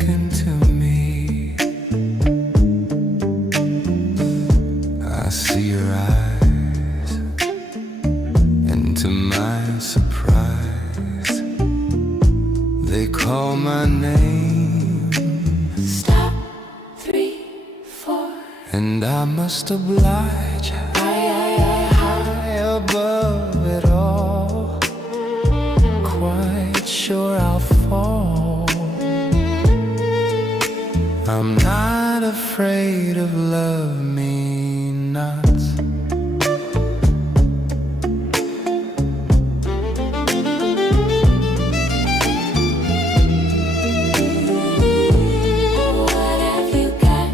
into me. I see your eyes, and to my surprise, they call my name. Stop, 3, 4. And I must oblige, high above it all, quite sure I'll fall. I'm not afraid of love me not. What have you got?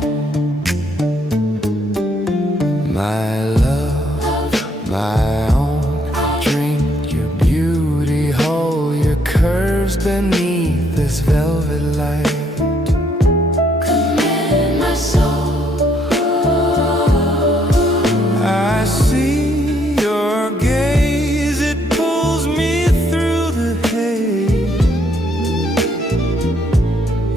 My love, my own, drink your beauty whole, your curves beneath this velvet light. Command my soul. I see your gaze, it pulls me through the haze.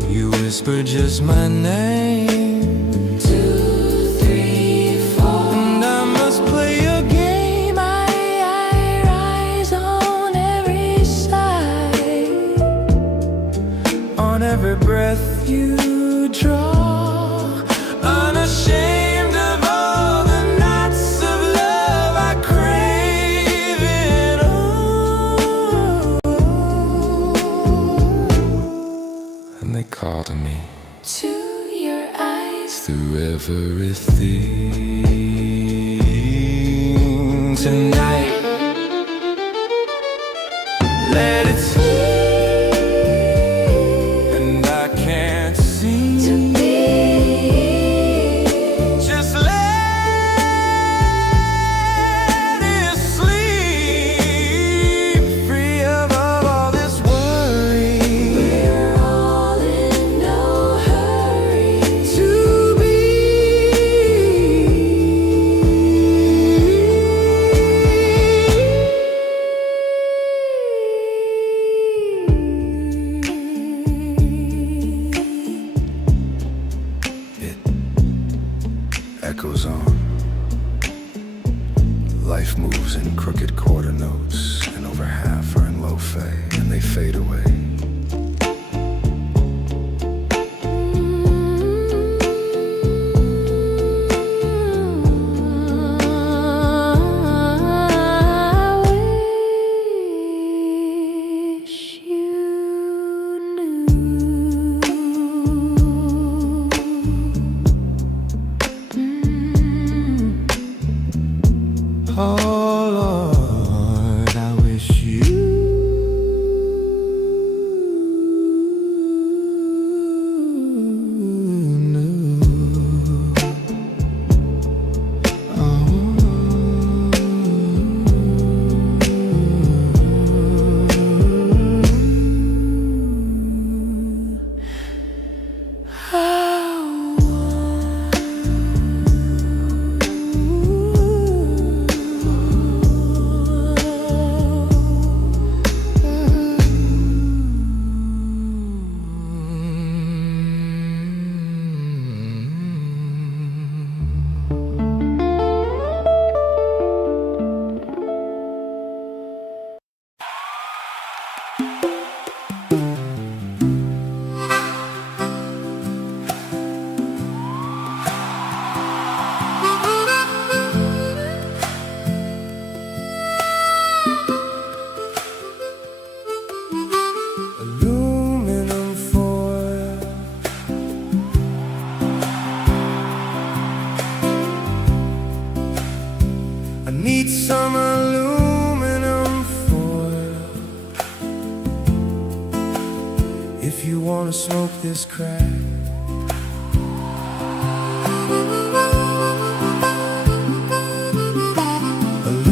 You whisper just my name, 2, 3, 4. and I must play a game. I rise on every side, on every breath you draw, unashamed of all the knots of love I crave it all. And they call to me To your eyes. through everything tonight. Let it speak, and I can't see. To be. Just let it sleep, free of all this worry. We're all in no hurry. To be it echoes on. Life moves in crooked quarter notes, and over half are in low fa, and they fade away. I wish you knew. Oh Lord, I wish you knew. Aluminum foil, I need some aluminum foil. If you wanna smoke this crack,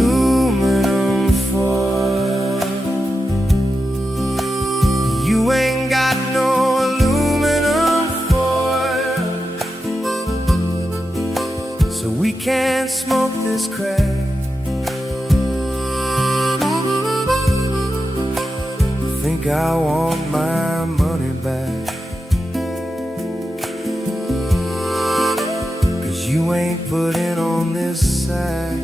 aluminum foil. You ain't got no aluminum foil, so we can't smoke this crack. Think I want my money back. put in on this sack.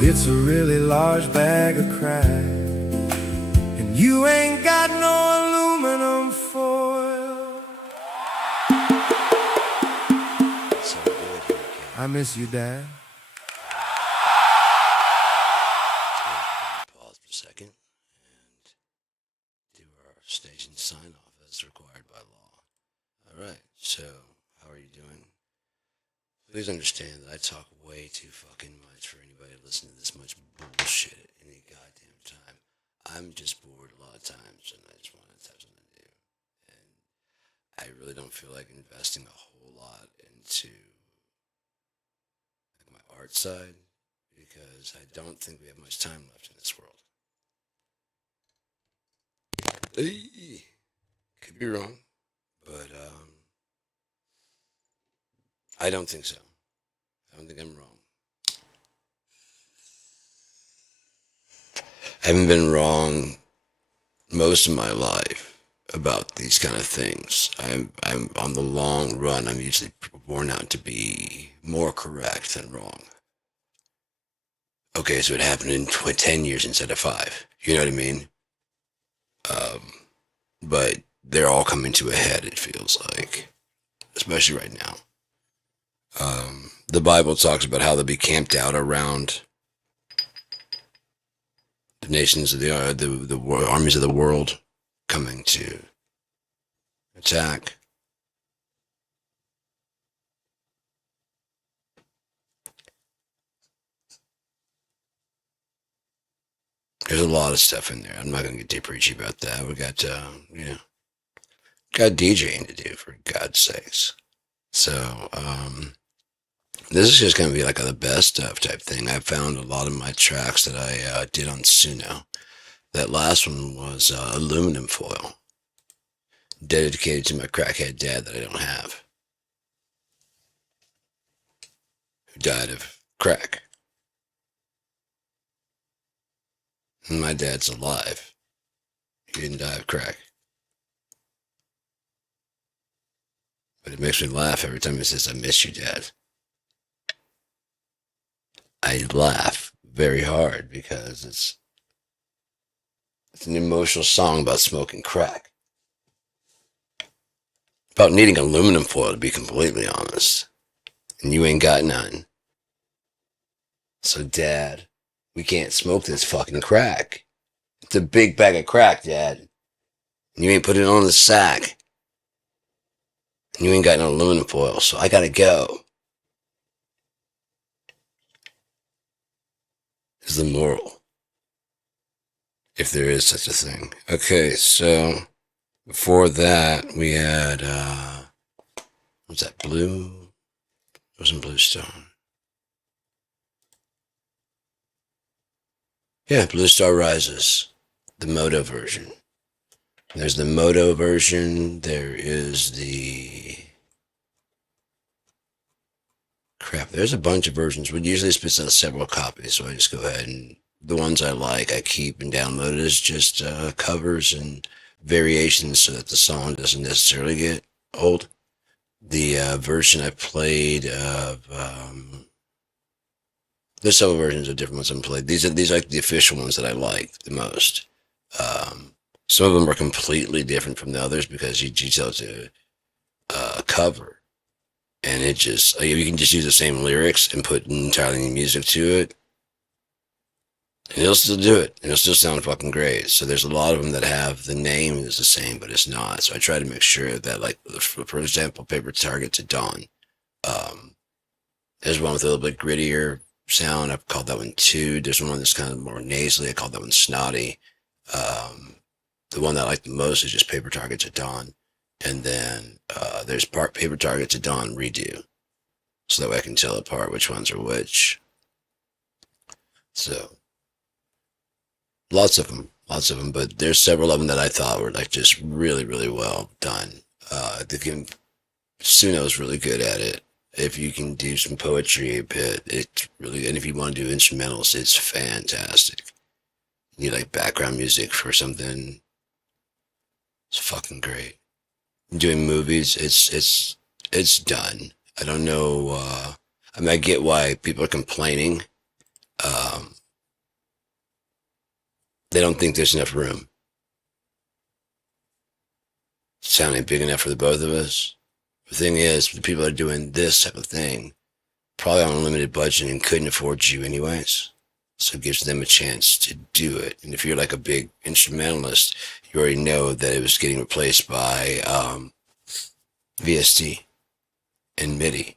It's a really large bag of crack, and you ain't got no aluminum foil. So we do it here, okay? I miss you, Dad. Pause for a second and do our station sign off as required by law. Alright, so how are you doing? Please understand that I talk way too fucking much for anybody to listen to this much bullshit at any goddamn time. I'm just bored a lot of times and I just want to have something to do. And I really don't feel like investing a whole lot into like my art side because I don't think we have much time left in this world. Could be wrong, but I don't think so. I don't think I'm wrong. I haven't been wrong most of my life about these kind of things. I'm on the long run, I'm usually born out to be more correct than wrong. Okay, so it happened in 10 years instead of 5. You know what I mean? But they're all coming to a head, it feels like. Especially right now. The Bible talks about how they'll be camped out around the nations of the armies of the world coming to attack. There's a lot of stuff in there. I'm not going to get too preachy about that. We got, got DJing to do, for God's sakes. So, this is just going to be like a the best of type thing. I found a lot of my tracks that I did on Suno. That last one was aluminum foil, dedicated to my crackhead dad that I don't have, who died of crack. And my dad's alive. He didn't die of crack. But it makes me laugh every time he says, "I miss you, Dad." I laugh very hard because it's an emotional song about smoking crack. About needing aluminum foil, to be completely honest. And you ain't got none. So, Dad, we can't smoke this fucking crack. It's a big bag of crack, Dad. And you ain't put it on the sack. And you ain't got no aluminum foil, so I gotta go. Is the moral. If there is such a thing. Okay, so before that we had what's that, Blue? It wasn't Bluestone. Yeah, Blue Star Rises. The Moto version. There's the Moto version, there is the crap, there's a bunch of versions. We usually spit out several copies, so I just go ahead and the ones I like I keep and download as just covers and variations so that the song doesn't necessarily get old. The version I played of there's several versions of different ones I've played. These are like the official ones that I like the most. Some of them are completely different from the others because you tell it's a cover. And it just, you can just use the same lyrics and put entirely new music to it. And it'll still do it. And it'll still sound fucking great. So there's a lot of them that have the name is the same, but it's not. So I try to make sure that, like, for example, Paper Target to Dawn. There's one with a little bit grittier sound. I've called that one Two. There's one that's kind of more nasally. I called that one Snotty. The one that I like the most is just Paper Target to Dawn. And then there's Paper Target to Dawn Redo. So that way I can tell apart which ones are which. So, lots of them, but there's several of them that I thought were like just really, really well done. Suno's really good at it. If you can do some poetry a bit, it's really, and if you want to do instrumentals, it's fantastic. You need like background music for something, it's fucking great. Doing movies, it's It's done. I don't know. I mean, I get why people are complaining. Um, they don't think there's enough room. Sounding big enough for the both of us. The thing is, the people that are doing this type of thing probably on a limited budget and couldn't afford you anyways. So it gives them a chance to do it. And if you're like a big instrumentalist, you already know that it was getting replaced by VST and MIDI.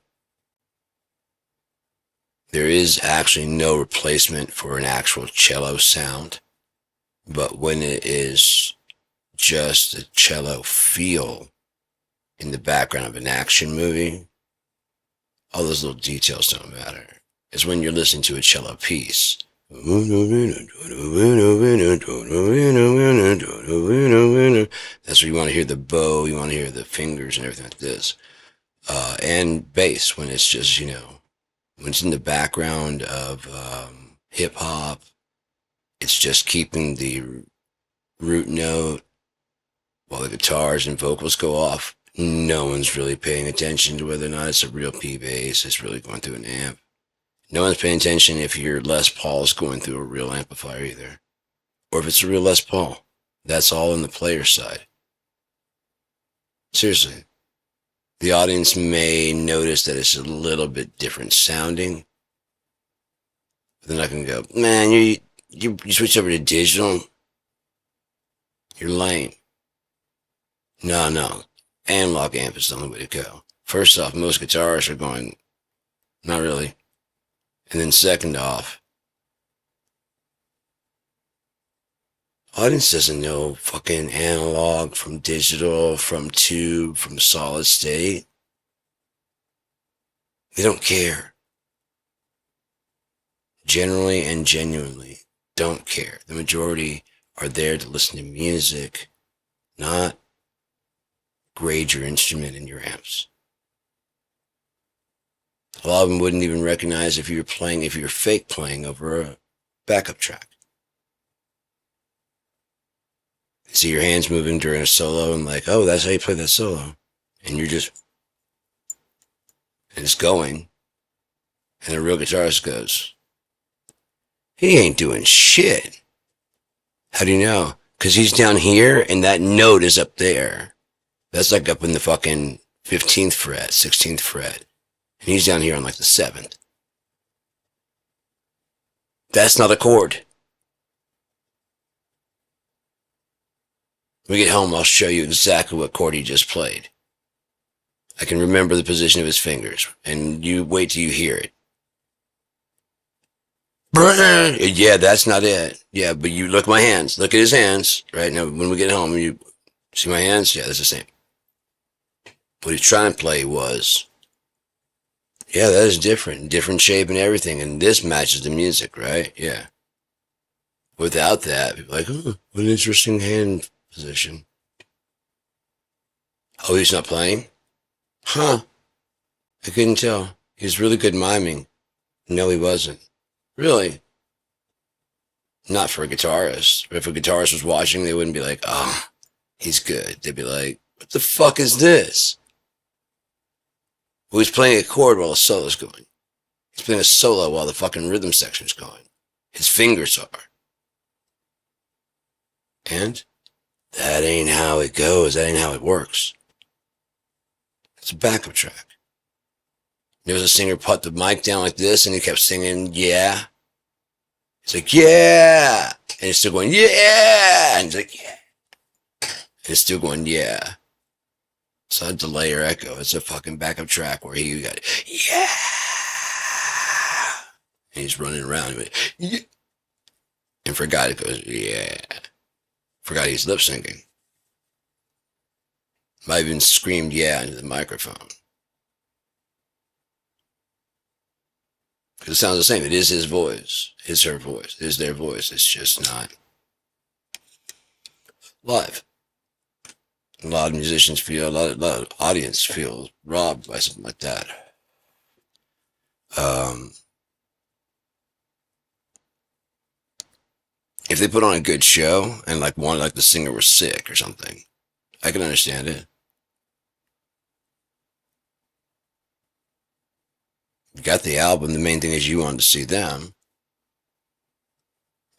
There is actually no replacement for an actual cello sound, but when it is just a cello feel in the background of an action movie, all those little details don't matter. It's when you're listening to a cello piece. That's what you want to hear, the bow, you want to hear the fingers and everything like this. And bass, when it's just, when it's in the background of hip hop, it's just keeping the root note while the guitars and vocals go off. No one's really paying attention to whether or not it's a real P bass, it's really going through an amp. No one's paying attention if your Les Paul is going through a real amplifier either. Or if it's a real Les Paul. That's all on the player side. Seriously. The audience may notice that it's a little bit different sounding. But they're not going to go, man, you switch over to digital? You're lame. No. Analog amp is the only way to go. First off, most guitarists are going, not really. And then second off, audience doesn't know fucking analog from digital, from tube, from solid state. They don't care. Generally and genuinely don't care. The majority are there to listen to music, not grade your instrument in your amps. A lot of them wouldn't even recognize if you're fake playing over a backup track. You see your hands moving during a solo and like, oh, that's how you play that solo. And and it's going. And the real guitarist goes, he ain't doing shit. How do you know? Because he's down here and that note is up there. That's like up in the fucking 15th fret, 16th fret. And he's down here on like the 7th. That's not a chord. When we get home, I'll show you exactly what chord he just played. I can remember the position of his fingers. And you wait till you hear it. Yeah, that's not it. Yeah, but you look at my hands. Look at his hands. Right now, when we get home, you see my hands? Yeah, that's the same. What he's trying to play was, yeah, that is different. Different shape and everything. And this matches the music, right? Yeah. Without that, people are like, oh, what an interesting hand position. Oh, he's not playing? Huh. I couldn't tell. He was really good miming. No, he wasn't. Really? Not for a guitarist. If a guitarist was watching, they wouldn't be like, oh, he's good. They'd be like, what the fuck is this? Well, he's playing a chord while the solo's going. He's playing a solo while the fucking rhythm section's going. His fingers are. And that ain't how it goes. That ain't how it works. It's a backup track. There was a singer put the mic down like this and he kept singing, yeah. He's like, yeah. And he's still going, yeah. And he's like, yeah. And it's still going, yeah. It's not a delay or echo. It's a fucking backup track where he got, yeah. And he's running around. He went, yeah. And for a guy that goes, yeah. For a guy he's lip syncing. Might even screamed yeah into the microphone. Because it sounds the same. It is his voice. It's her voice. It is their voice. It's just not live. A lot of musicians feel, a lot of audience feel robbed by something like that. If they put on a good show and like the singer was sick or something, I can understand it. You got the album. The main thing is you wanted to see them.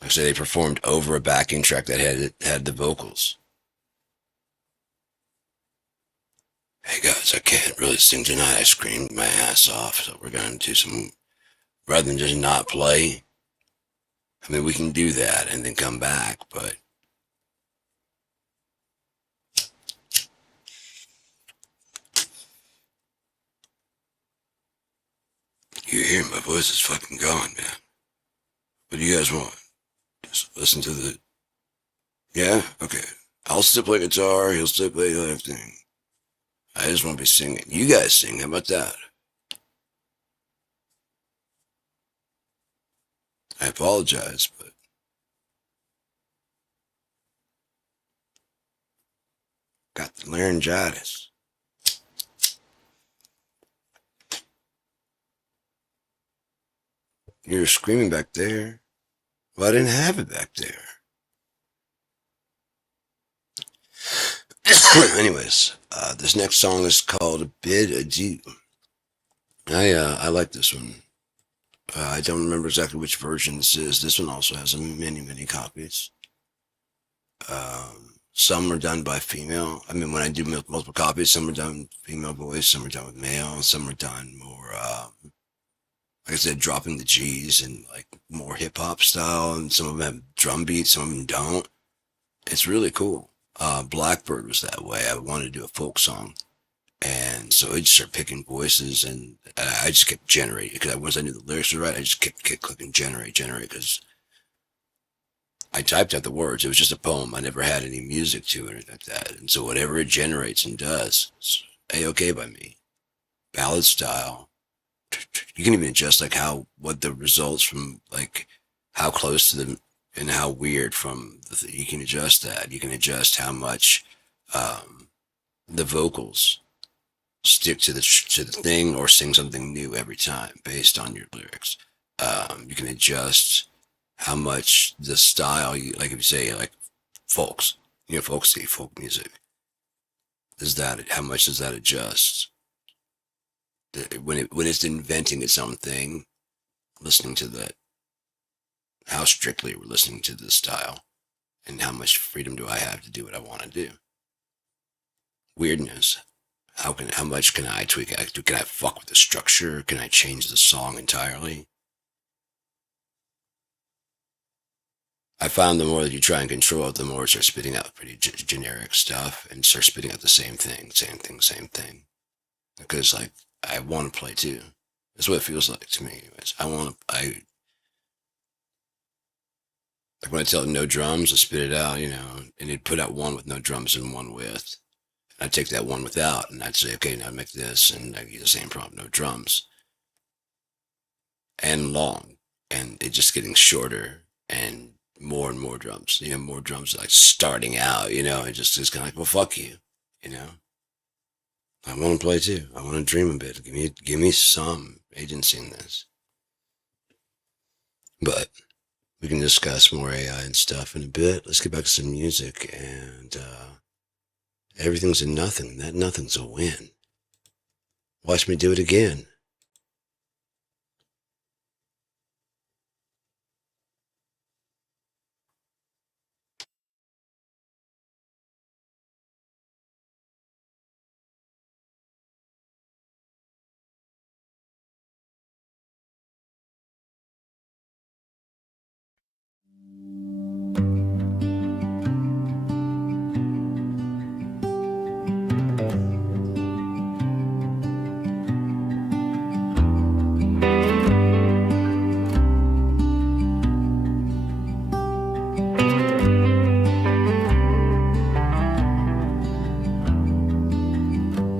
Like I said, they performed over a backing track that had the vocals. Hey guys, I can't really sing tonight. I screamed my ass off, so we're gonna do some, rather than just not play. I mean, we can do that and then come back, but you hear my voice is fucking going, man. What do you guys want? Just listen to the. Yeah? Okay. I'll still play guitar, he'll still play the other thing. I just want to be singing. You guys sing, how about that? I apologize, but got the laryngitis. You were screaming back there. Well, I didn't have it back there. Anyways, this next song is called A Bid Adieu. I like this one. I don't remember exactly which version this is. This one also has many copies. Some are done by female. I mean, when I do multiple copies, some are done with female voice, some are done with male, some are done more, like I said, dropping the G's and like more hip hop style, and some of them have drum beats, some of them don't. It's really cool. Blackbird was that way. I wanted to do a folk song, and so I just started picking voices, and I just kept generating, because once I knew the lyrics were right, I just kept clicking generate, because I typed out the words. It was just a poem. I never had any music to it like that, and so whatever it generates and does, it's A-okay by me. Ballad style. You can even adjust like what the results from, like how close to them and how weird from you can adjust that. You can adjust how much the vocals stick to the thing or sing something new every time based on your lyrics. You can adjust how much the style, like if you say like folks, folksy folk music, how much does that adjust? When it's inventing its own thing, listening to that, how strictly we're listening to this style, and how much freedom do I have to do what I want to do? Weirdness. How much can I tweak it? Can I fuck with the structure? Can I change the song entirely? I found the more that you try and control it, the more it starts spitting out pretty generic stuff and starts spitting out the same thing. Because like, I want to play too. That's what it feels like to me. Anyways. Like when I tell it no drums, I spit it out, and it'd put out one with no drums and one with. I'd take that one without, and I'd say, okay, now make this, and I'd get the same prompt, no drums. And long, and it just getting shorter, and more drums. More drums like starting out, and just kind of like, well, fuck you, I want to play too. I want to dream a bit. Give me some agency in this. But we can discuss more AI and stuff in a bit. Let's get back to some music, and everything's a nothing. That nothing's a win. Watch me do it again.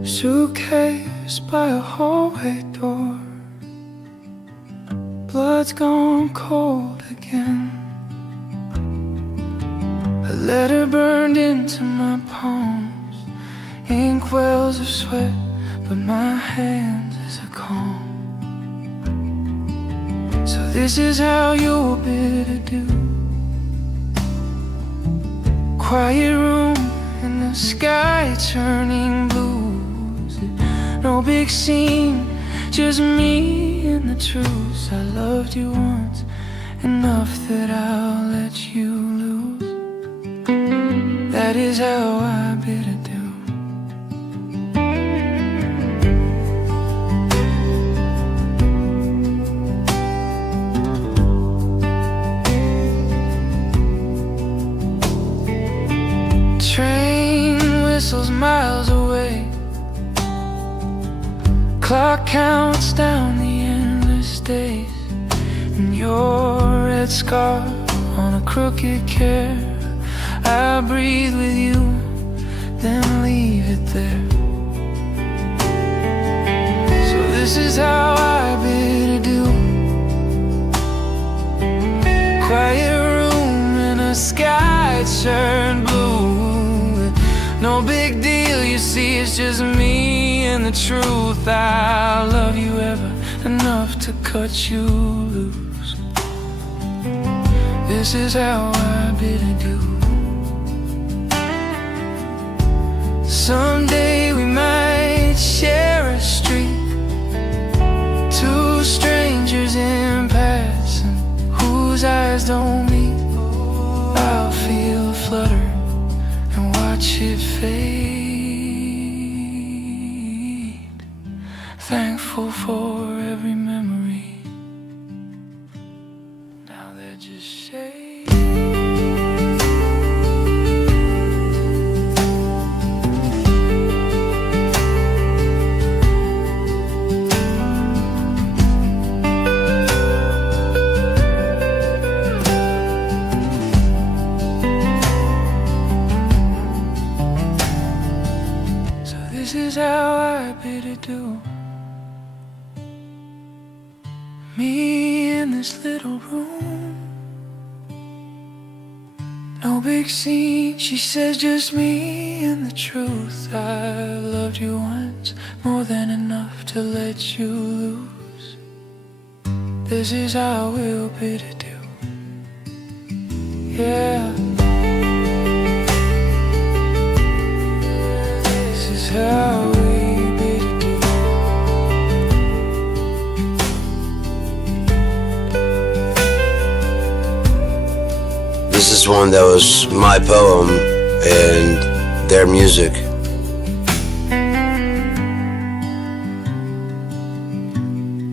Suitcase by a hallway door. Blood's gone cold again. A letter burned into my palms. Ink wells of sweat, but my hands is a calm. So this is how you'll bid adieu. Quiet room and the sky turning blue. No big scene, just me and the truth. I loved you once, enough that I'll let you lose. That is how I bid adieu. Train whistles miles away, clock counts down the endless days, and your red scar on a crooked care. I breathe with you, then leave it there. So this is how I bid adieu. Quiet room in a sky turned blue. No big deal, you see, it's just me and the truth. I love you ever enough to cut you loose. This is how I bid adieu. Someday we might share a street, two strangers in passing whose eyes don't meet. I'll feel a flutter and watch it fade, thankful for every memory. Now they're just shades. This is how I bid adieu. Me in this little room, no big scene, she says, just me and the truth. I loved you once, more than enough to let you lose. This is how we'll bid adieu. Yeah. How we bid adieu. This is one that was my poem and their music.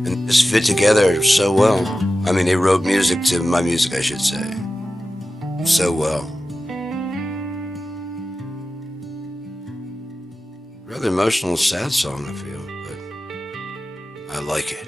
And just fit together so well. I mean, they wrote music to my music, I should say, so well. Rather emotional, sad song, I feel, but I like it.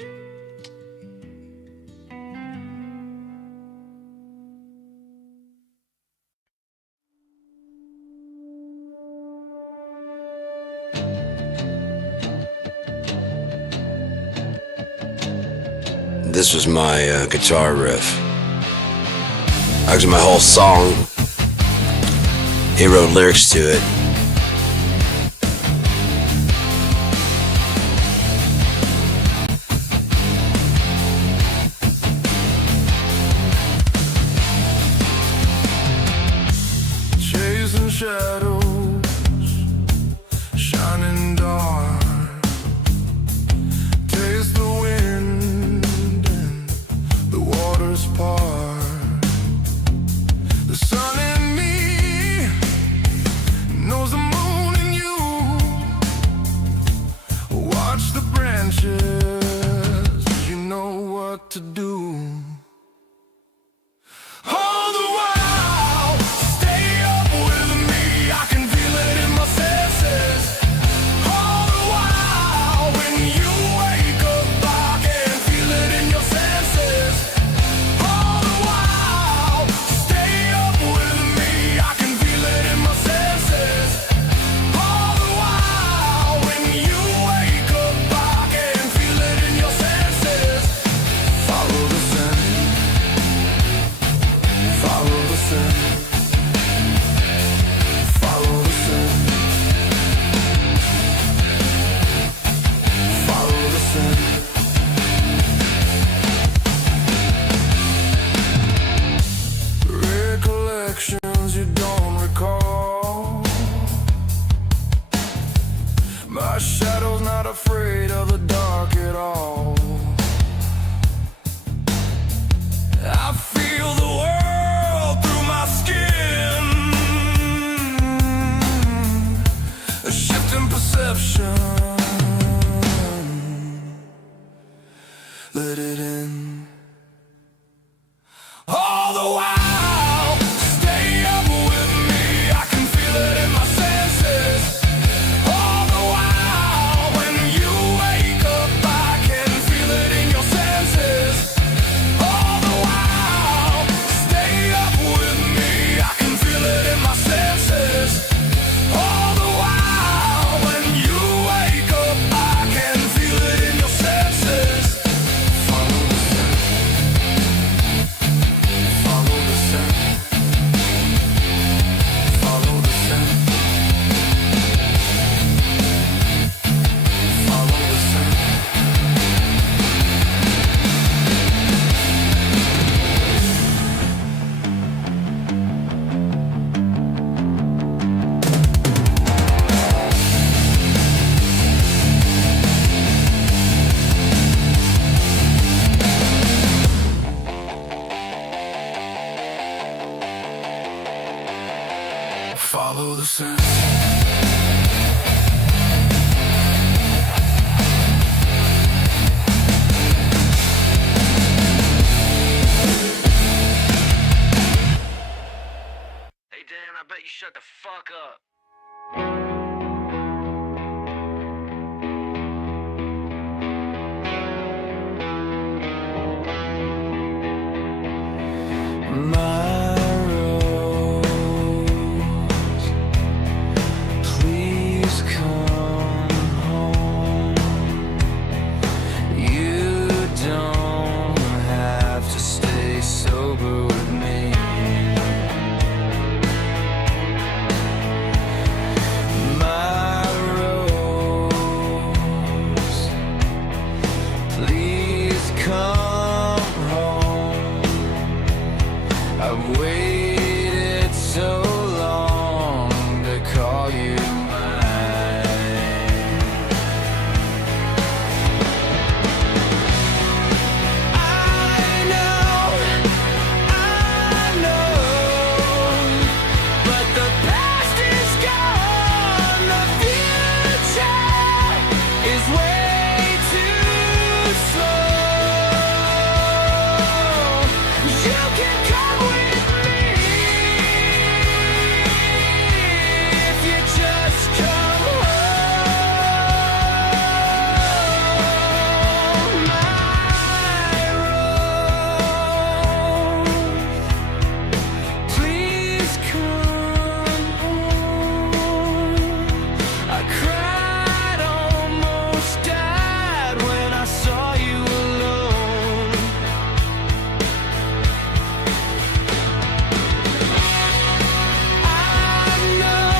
This was my guitar riff. Actually, my whole song. He wrote lyrics to it. Shadows shining dark, taste the wind and the water's part. The sun in me knows the moon in you. Watch the branches, you know what to do. All the while, stay up with me. I can feel it in my senses. All the while, when you wake up, I can feel it in your senses. All the while, stay up with me. I can feel it in my senses. All the while, when you wake up, I can feel it in your senses. Follow the sun. Follow the sun. Follow the sun. Follow the sun. Recollections you don't recall. My shadow's not afraid of the dark at all. deception. Let it in. All the while, stay up with me. I can feel it in my senses. All the while, when you wake up, I can feel it in your senses. All the while, stay up with me. I can feel it in my senses. All the while, when you wake up, I can feel it in your senses. Follow the scent. Follow the scent. Follow the scent. Follow the scent. Follow the scent. Hey Dan, I bet you shut the fuck up. My rose, please come home. You don't have to stay sober with me. My rose, please come home. I've waited so long to call you mine. I know, but the past is gone. The future is way too slow. You can come with me if you just come home. My rose, please come home. I cried, almost died when I saw you alone. I know,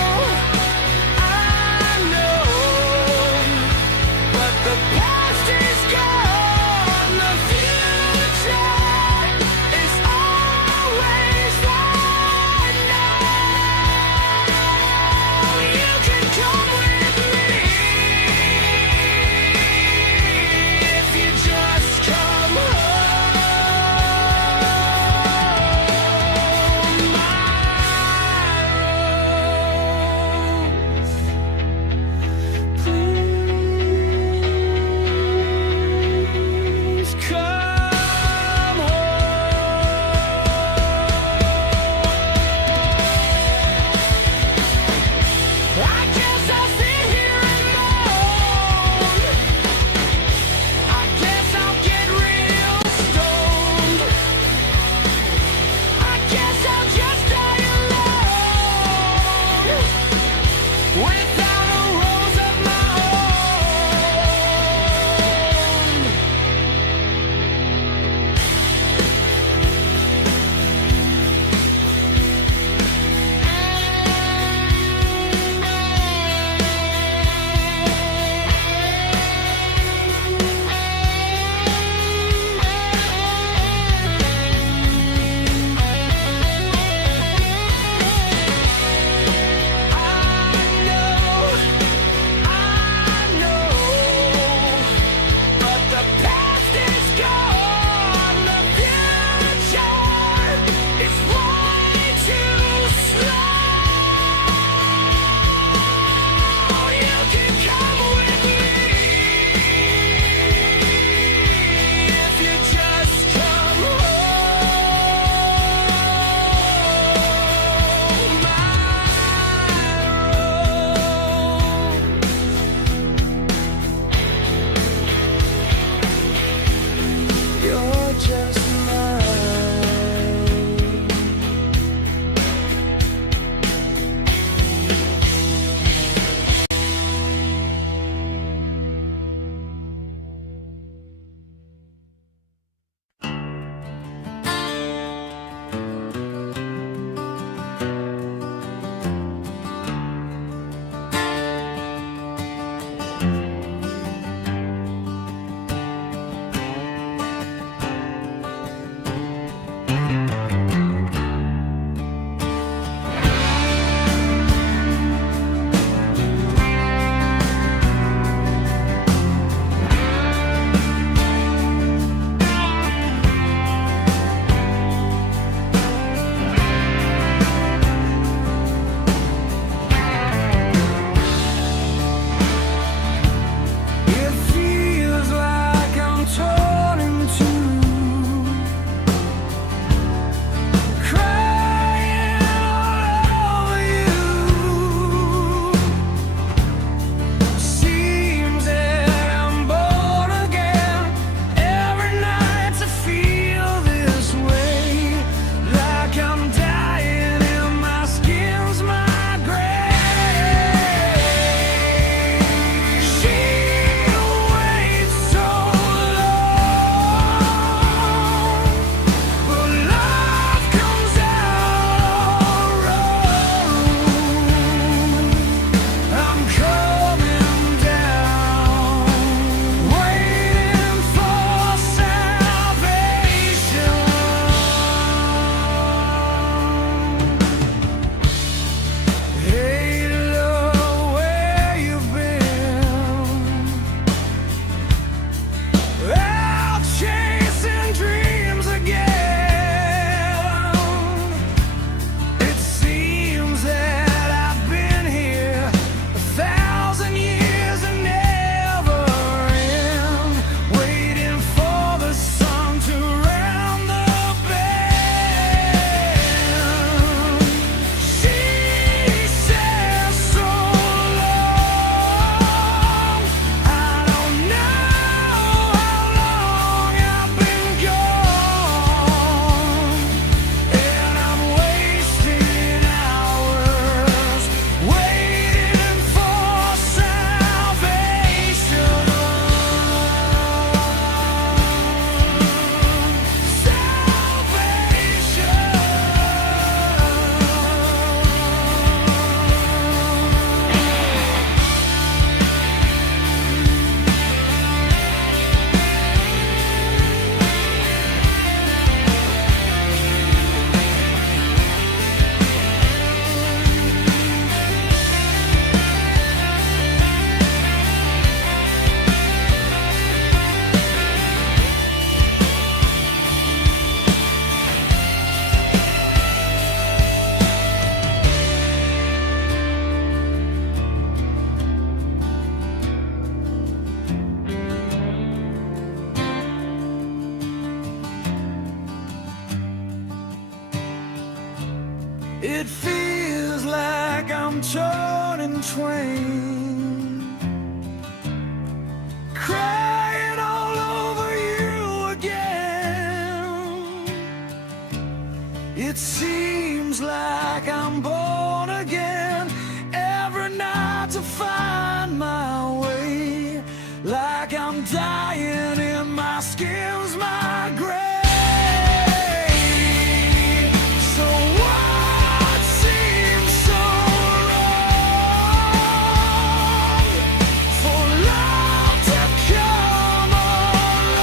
but the past is gone. The future is always right now. You can come with me if you just come home. My rose, please come home. I guess I'll sit here and moan. I guess I'll get real stoned. I guess I'll just die alone without a rose of my own. I know It feels like I'm torn in twain, crying all over you again. It seems like I'm born again every night to find my way, like I'm dying in my skin's my grave. So what seems so wrong for love to come along?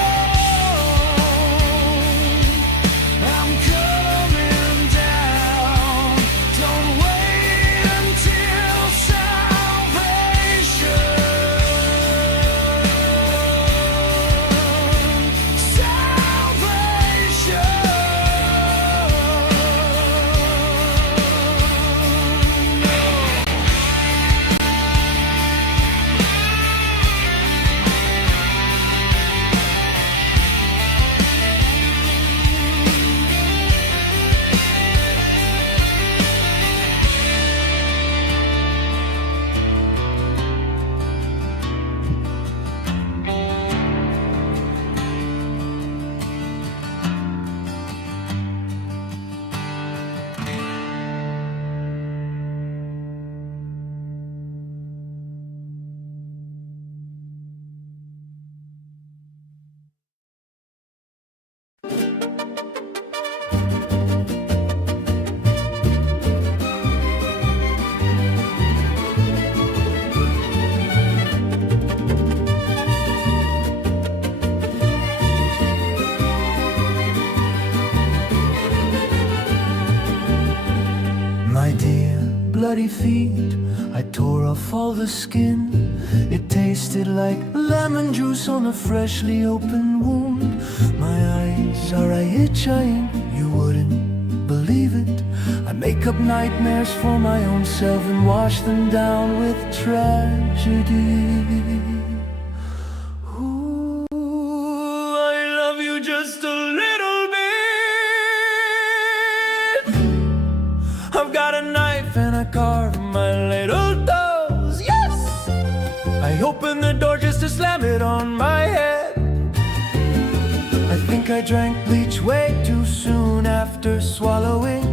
I'm coming down. Don't wait until salvation. My dear bloody feet, I tore off all the skin. It tasted like lemon juice on a freshly opened wound. My eyes are itching, you wouldn't believe it. I make up nightmares for my own self and wash them down with tragedy. Ooh, I love you just a little bit. I've got a knife and I carve my little toes, yes! I open the door just to slam it on my head. I think I drank bleach way too soon after swallowing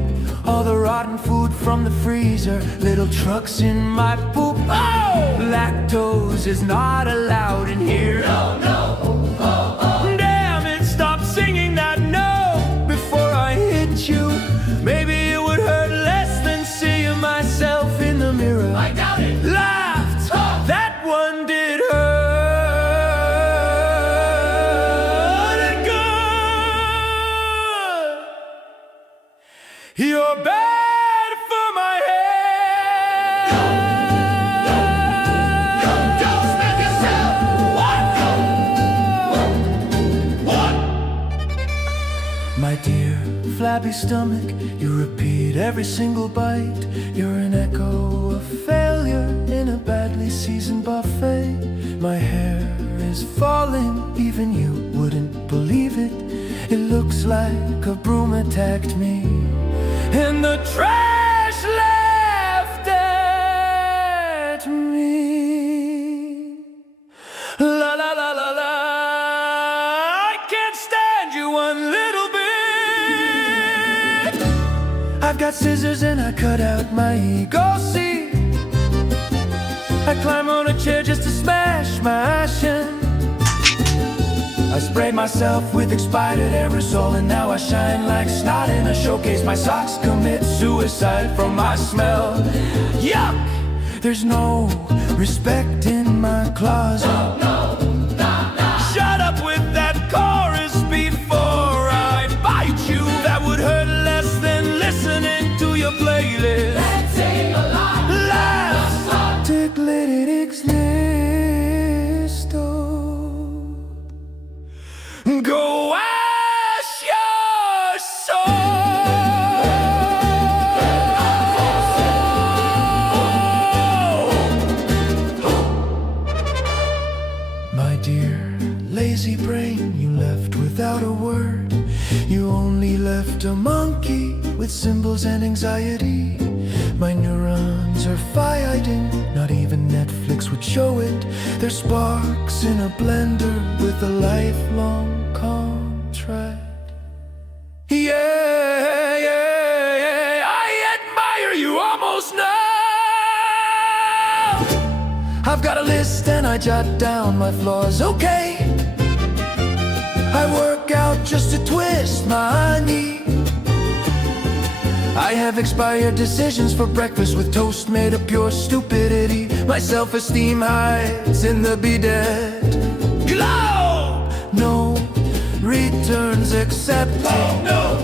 all the rotten food from the freezer. Little trucks in my poop. Oh! Lactose is not allowed in here. No, no. Oh, oh. Damn it, stop singing that note before I hit you. Maybe it would hurt less than seeing myself in the mirror. I doubt it. Laughed. Oh. That one did hurt it good. You're bad for my head. Don't smack yourself. What? My dear flabby stomach, you repeat every single bite. You're an echo of failure in a badly seasoned buffet. My hair is falling, even you wouldn't believe it. It looks like a broom attacked me, and the trash laughed at me. La la la la la. I can't stand you one little bit. I've got scissors and I cut out my ego, see. I climb on a chair just to smash my shin. I sprayed myself with expired aerosol and now I shine like snot in a showcase. My socks commit suicide from my smell. Yuck! There's no respect in my closet. No, no, no, no. Shut up with that chorus before I bite you. That would hurt less than listening to your playlist. Let's sing a lot. Laugh. Ticklitic listo. Go wash your soul. My dear lazy brain, you left without a word. You only left a monkey with symbols and anxiety. My neurons are fighting, not even Netflix would show it. There's sparks in a blender with a lifelong contract. Yeah, yeah, yeah, I admire you almost now. I've got a list and I jot down my flaws, okay. I work out just to twist my knee. I have expired decisions for breakfast with toast made of pure stupidity. My self-esteem hides in the bidet. Glow! No returns accepted. Oh, no.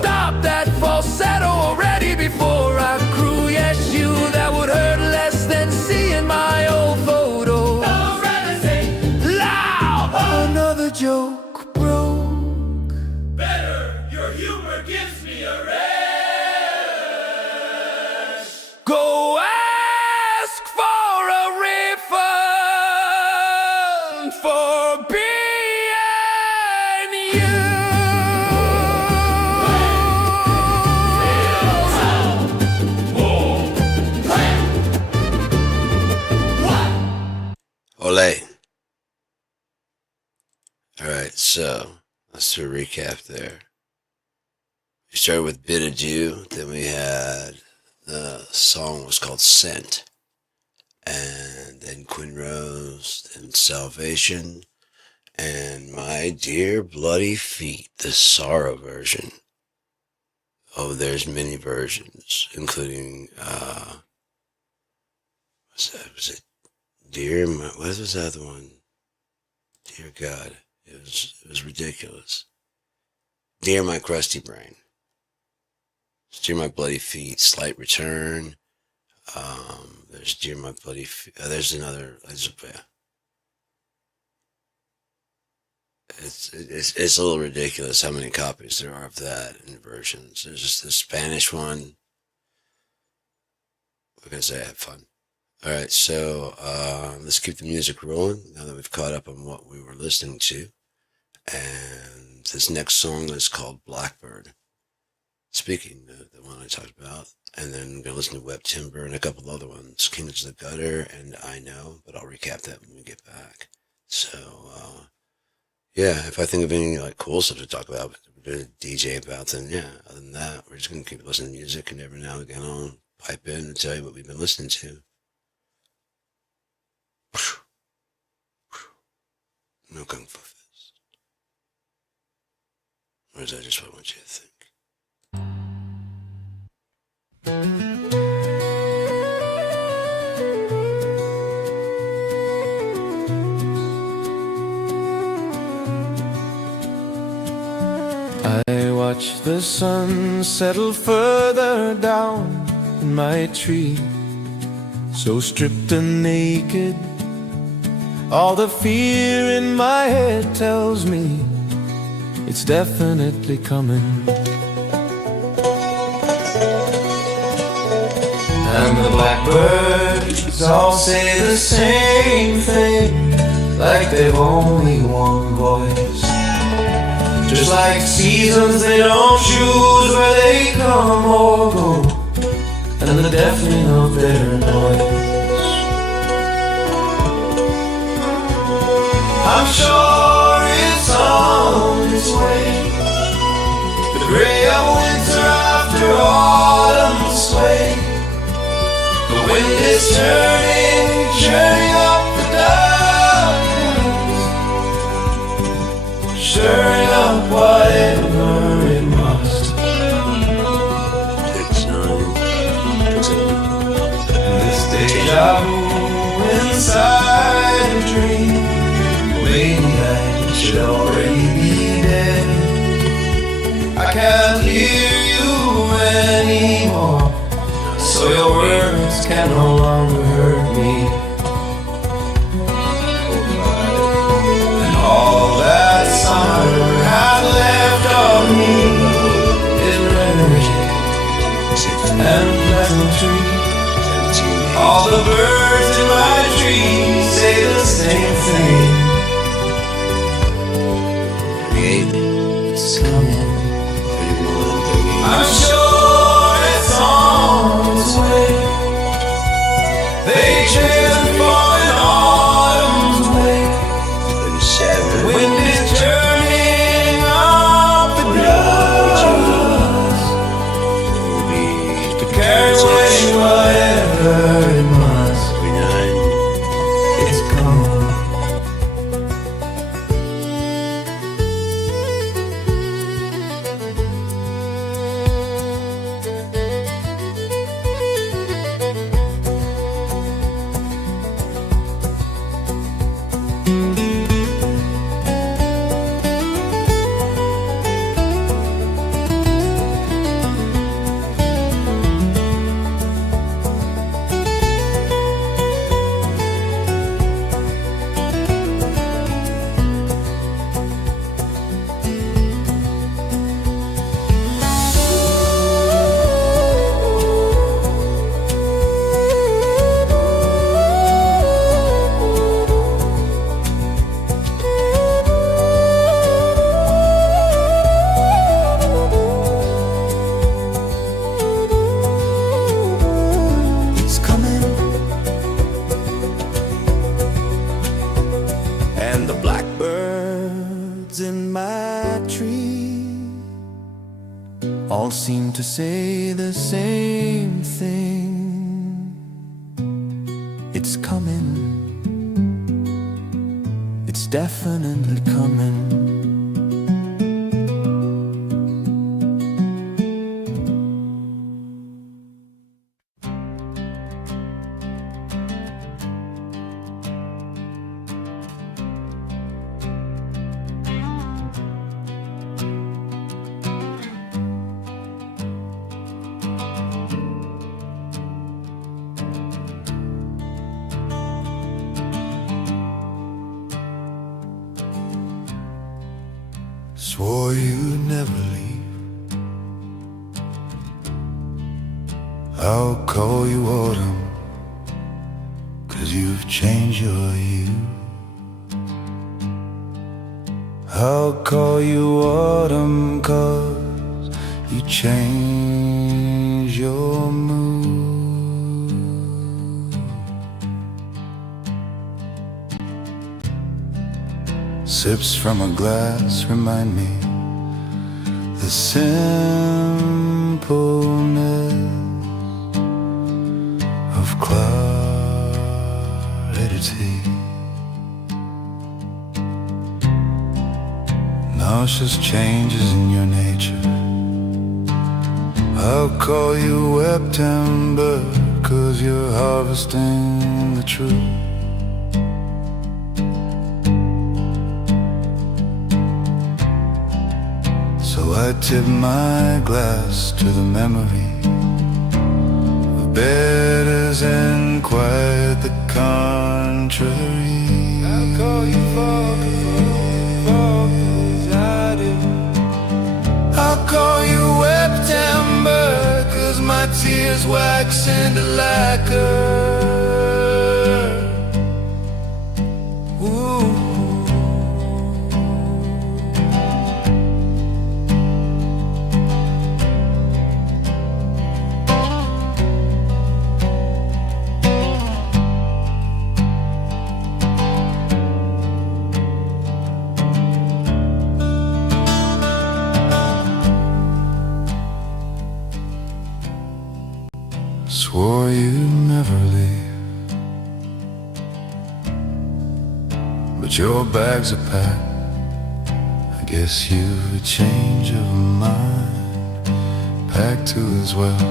Stop that falsetto already before I crew. Yes, you, that would hurt less than seeing my old photo. Loud! Another joke broke. Better, your humor gives me a raise. Go ask for a refund for being you. Ole. Alright, so let's do a recap there. We started with Bid Adieu, then we had the song was called Scent, and then Quinn Rose, then Salvation, and My Dear Bloody Feet, the Sorrow version. Oh, there's many versions, including was it Dear My, what was the other one? Dear God, it was ridiculous. Dear My Crusty Brain. Dear My Bloody Feet, Slight Return. There's Dear My Bloody Feet. There's another. It's a little ridiculous how many copies there are of that in versions. There's just the Spanish one. What can I say? I have fun. All right, so let's keep the music rolling now that we've caught up on what we were listening to. And this next song is called Blackbird. Speaking, the one I talked about. And then I'm going to listen to Web Timber and a couple other ones. Kings of the Gutter and I Know, but I'll recap that when we get back. So, yeah, if I think of any like cool stuff to talk about, DJ about, then yeah, other than that, we're just going to keep listening to music and every now and again I'll pipe in and tell you what we've been listening to. No Kung Fu Fist. Or is that just what I want you to think? I watch the sun settle further down in my tree, so stripped and naked. All the fear in my head tells me it's definitely coming. And the blackbirds all say the same thing, like they've only one voice. Just like seasons, they don't choose where they come or go, and the deafening of their noise. I'm sure it's on its way, the gray of winter after autumn's sway. The wind is churning up the darkness, stirring up whatever it must. This deja vu inside a dream, maybe I should already be dead. I can't hear you anymore, so your words can no longer hurt me. And all that summer has left of me is memory and pleasantry. All the birds in my tree say the same thing. I'm sure it's on its way. They chant for an autumn's wake. The wind is turning off the glass to carry away whatever it must. It's gone. It's coming. And the blackbirds in my tree all seem to say the same thing. It's coming. It's definitely coming. Swore you'd never leave. I'll call you autumn, 'cause you've changed your hue. I'll call you autumn, 'cause you change your mood. Sips from a glass remind me the simpleness of clarity. Nauseous changes in your nature. I'll call you September, 'cause you're harvesting the truth. So I tip my glass to the memory of betters and quite the contrary. I'll call you for as I do. I'll call you September, 'cause my tears wax into lacquer. Ooh. Swore you'd never leave, but your bags are packed. I guess you've a change of mind. Packed too as well,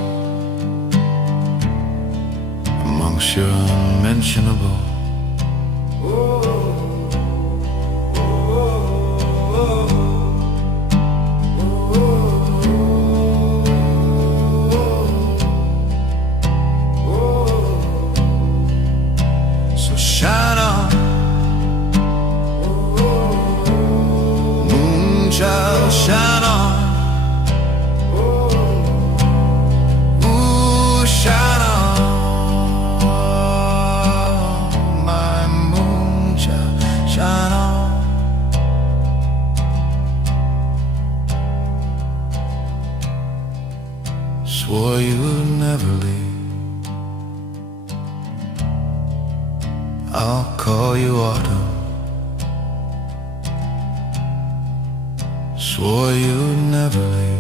amongst your unmentionable. Shine on, moonchild, shine on. Ooh, shine on, my moonchild, shine on. I'll call you autumn. Swore you'd never leave.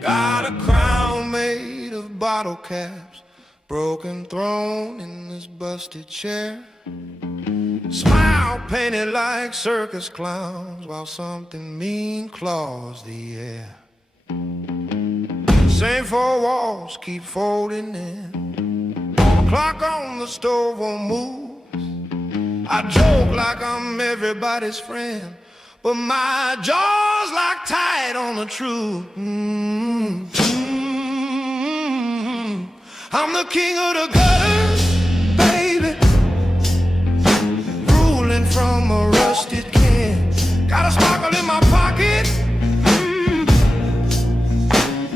Got a crown made of bottle caps, broken throne in this busted chair. Smile painted like circus clowns while something mean claws the air. Same four walls keep folding in. Clock on the stove won't move. I joke like I'm everybody's friend, but my jaw's like tight on the truth. I'm the king of the gutters, baby, ruling from a rusted can. Got a sparkle in my pocket,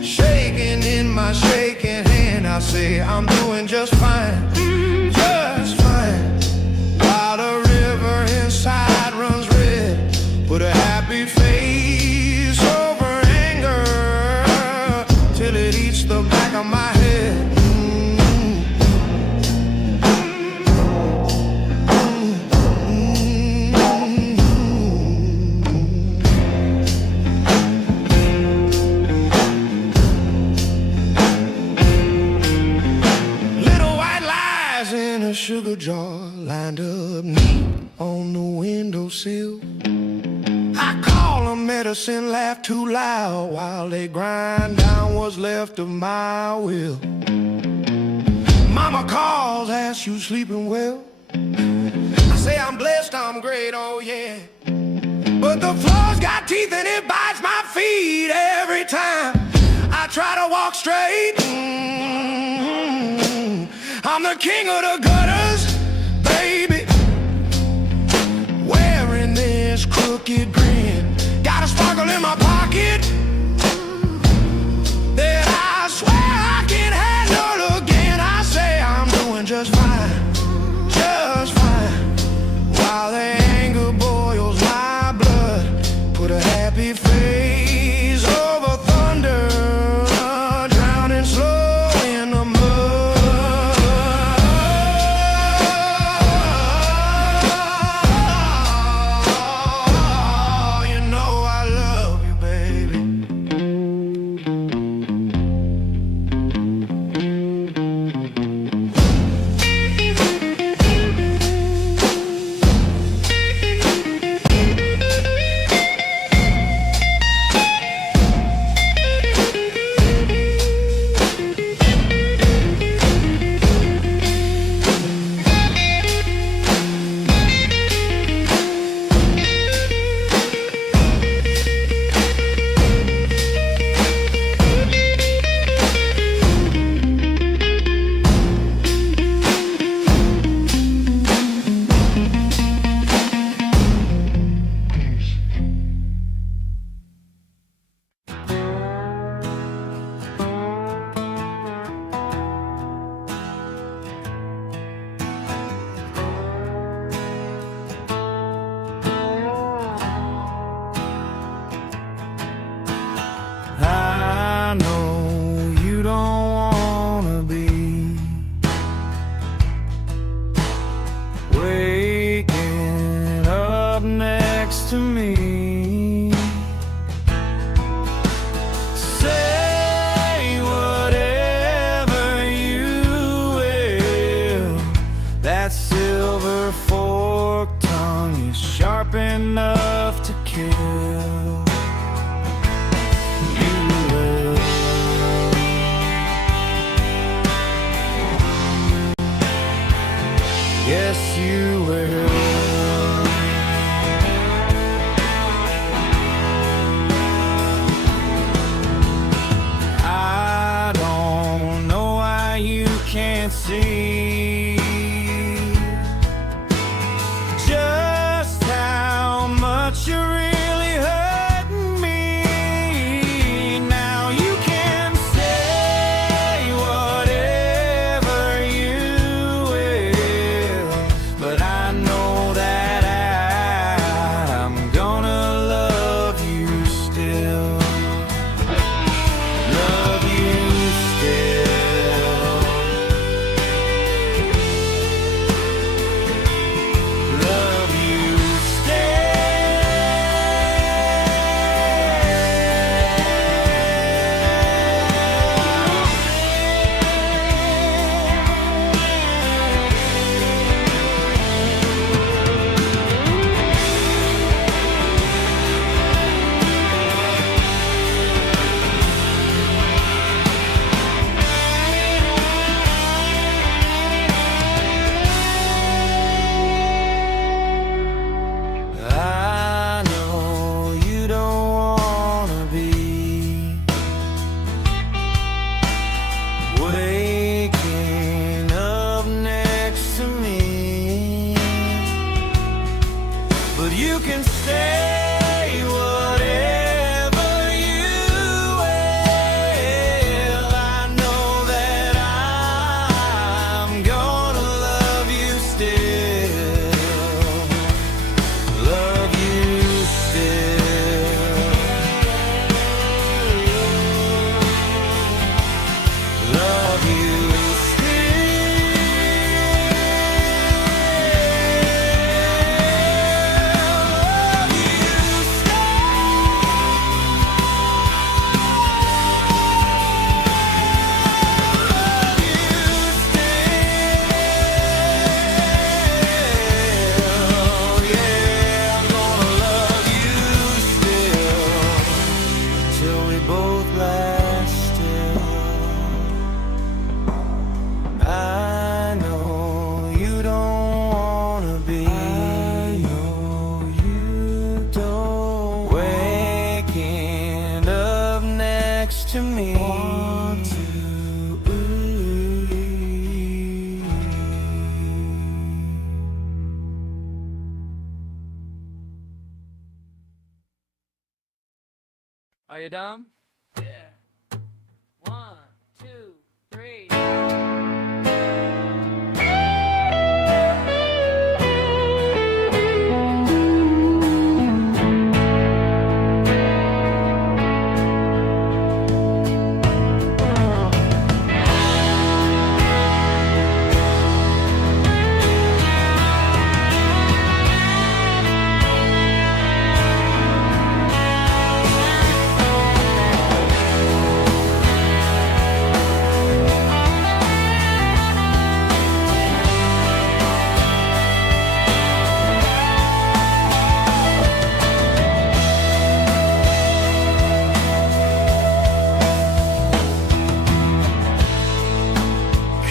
shaking in my shaking hand. I say I'm doing just fine, just fine. While the river inside runs red, put a happy face over anger till it eats the back of my head. Little white lies in a sugar jar lined up neat on the windowsill. I call them medicine, laugh too loud while they grind down what's left of my will. Mama calls, asks you sleeping well. I say I'm blessed, I'm great, oh yeah. But the floor's got teeth and it bites my feet every time I try to walk straight. I'm the king of the gutters, baby, wearing this crooked grin. Got a sparkle in my pocket that I swear I can handle again. I say I'm doing just fine, just fine. While the anger boils my blood, put a happy face over thunder, drowning slow in the mud. You know I love you, baby. I know you don't wanna be waking up next to me. Say whatever you will. That silver forked tongue is sharp enough to kill. Yes, you will. I don't know why you can't see You can say whatever you will. I know that I'm gonna love you still. Love you still. Love you to me. Are you dumb? Yeah. 1, 2, 3.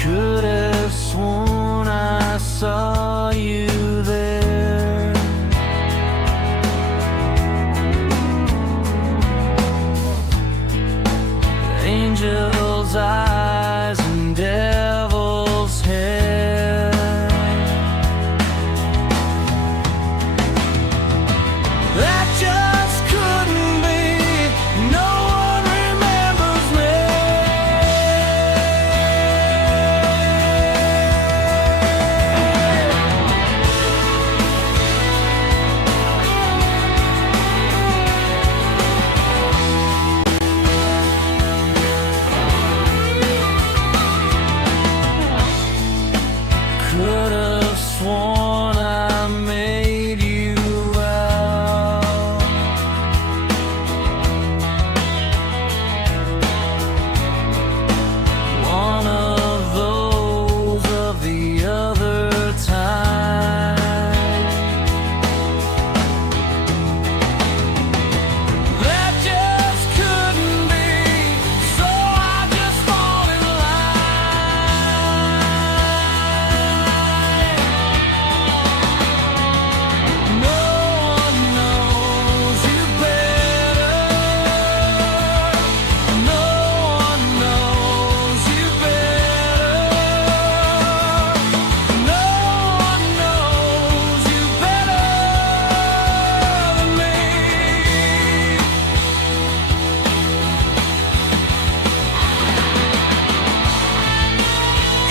Could have sworn I saw you there. Angel's eyes and devil's hair. That just couldn't be. No one remembers me. Could have sworn I made you out. One of those of the other time. That just couldn't be, so I just fall in line. No one knows you better. No one knows you better. No one knows you better than me.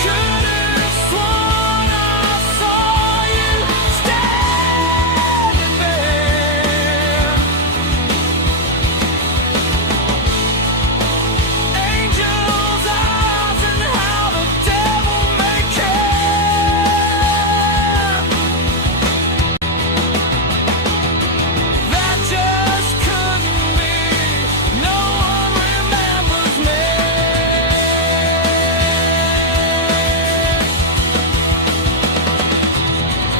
Could have sworn I saw you standing there. Angel's eyes and how the devil may care. That just couldn't be. No one remembers me.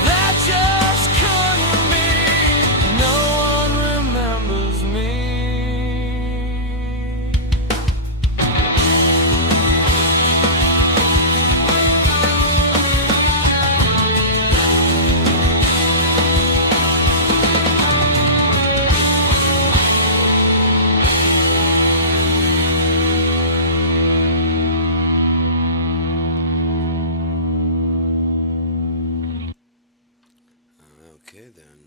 That just couldn't be. No one remembers me. Okay, then.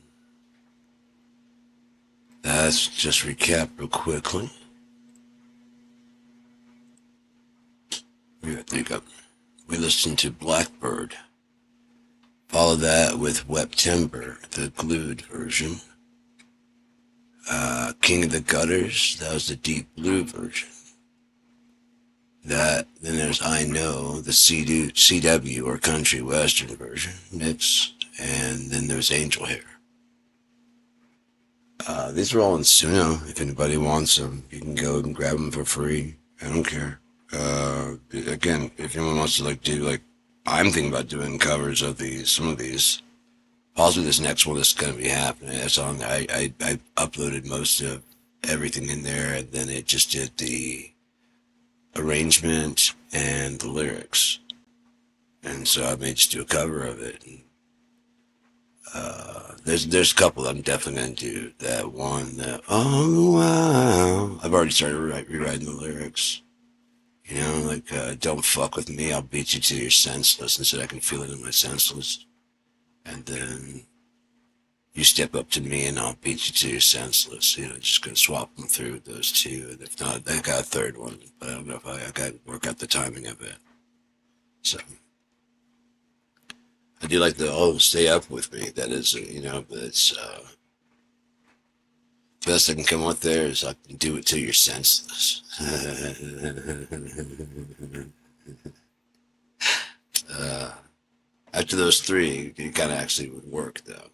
let's just recap real quickly. There you go. We listened to Blackbird. Follow that with Weptember, the glued version. King of the Gutters, that was the deep blue version. Then there's I Know, the CW or country western version mixed, and then there's Angel Hair. These are all in Suno. If anybody wants them, you can go and grab them for free. I don't care. Again, if anyone wants to do I'm thinking about doing covers of some of these. Possibly this next one that's going to be happening. That song, I uploaded most of everything in there, and then it just did the arrangement and the lyrics. And so I may just do a cover of it. And, there's a couple that I'm definitely going to do. That one, oh wow. I've already started rewriting the lyrics. You know, don't fuck with me, I'll beat you till you're senseless, and so I can feel it in my senseless. And then you step up to me and I'll beat you till you're senseless. You know, just gonna swap them through those two. And if not, I got a third one. But I don't know if I got to work out the timing of it. So I do like the stay up with me. That is, it's best I can come up there is I can do it till you're senseless. After those three, it kind of actually would work, though.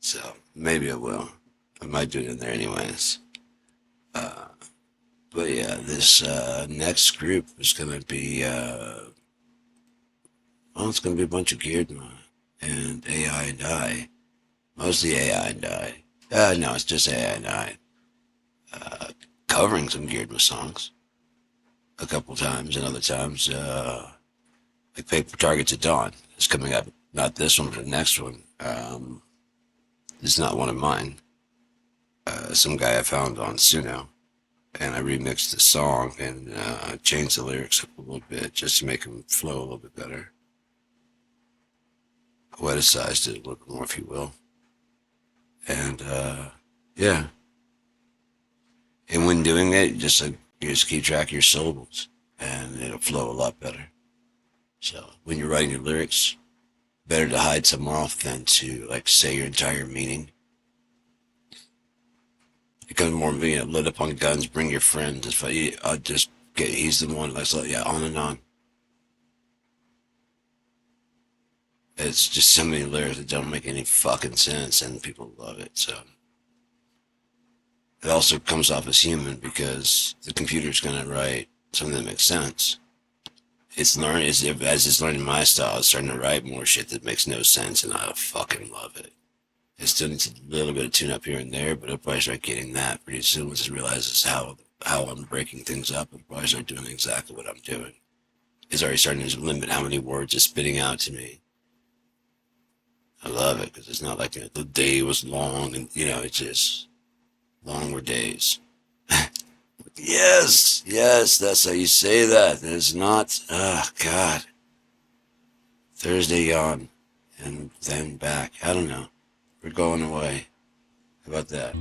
So, maybe I will. I might do it in there anyways. But yeah, this next group is going to be, it's going to be a bunch of Geardma and AI and I. Mostly AI and I. No, it's just AI and I. Covering some Geardma songs. A couple times, and other times, like Paper Targets at Dawn is coming up. Not this one, but the next one. It's not one of mine. Some guy I found on Suno. And I remixed the song and changed the lyrics up a little bit just to make them flow a little bit better. Poeticized it a little bit more, if you will. And, yeah. And when doing it, you just keep track of your syllables. And it'll flow a lot better. So when you're writing your lyrics, better to hide some off than to say your entire meaning. It becomes more lit up on guns, bring your friends. He's the one on and on. It's just so many lyrics that don't make any fucking sense, and people love it. So it also comes off as human because the computer's gonna write something that makes sense. It's learning as it's learning my style. It's starting to write more shit that makes no sense, and I fucking love it. It still needs a little bit of tune up here and there, but it'll probably start getting that pretty soon once it realizes how I'm breaking things up. It'll probably start doing exactly what I'm doing. It's already starting to limit how many words it's spitting out to me. I love it because it's not like the day was long, and it's just longer days. Yes, that's how you say that. It's not, God. Thursday yawn, and then back. I don't know. We're going away. How about that?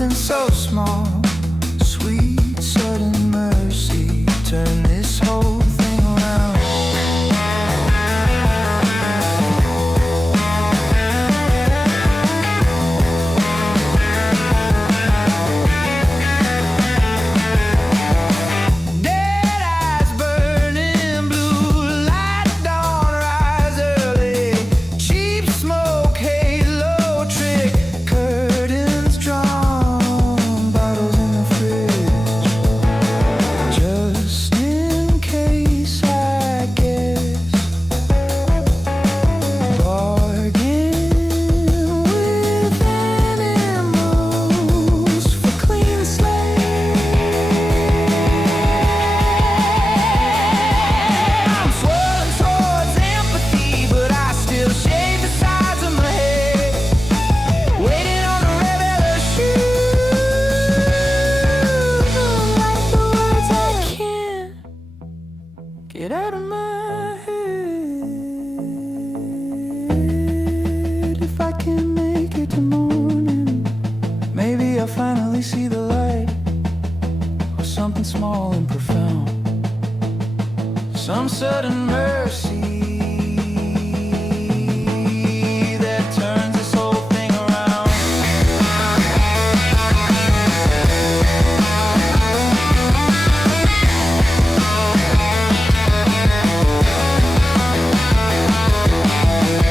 something so small, sweet sudden mercy, turn this whole thing around. Dead eyes burning blue, light dawn rise early, cheap smoke halo trick, curtains drawn, bottles in the fridge, just in case, I guess. Bargain with animals for clean slate. I'm swirling towards empathy, but I still shave the sides of my head, waiting on a revelation. Like the words I can't Get out of my head. If I can make it to morning, maybe I'll finally see the light, or something small and profound, some sudden mercy that turns this whole thing around.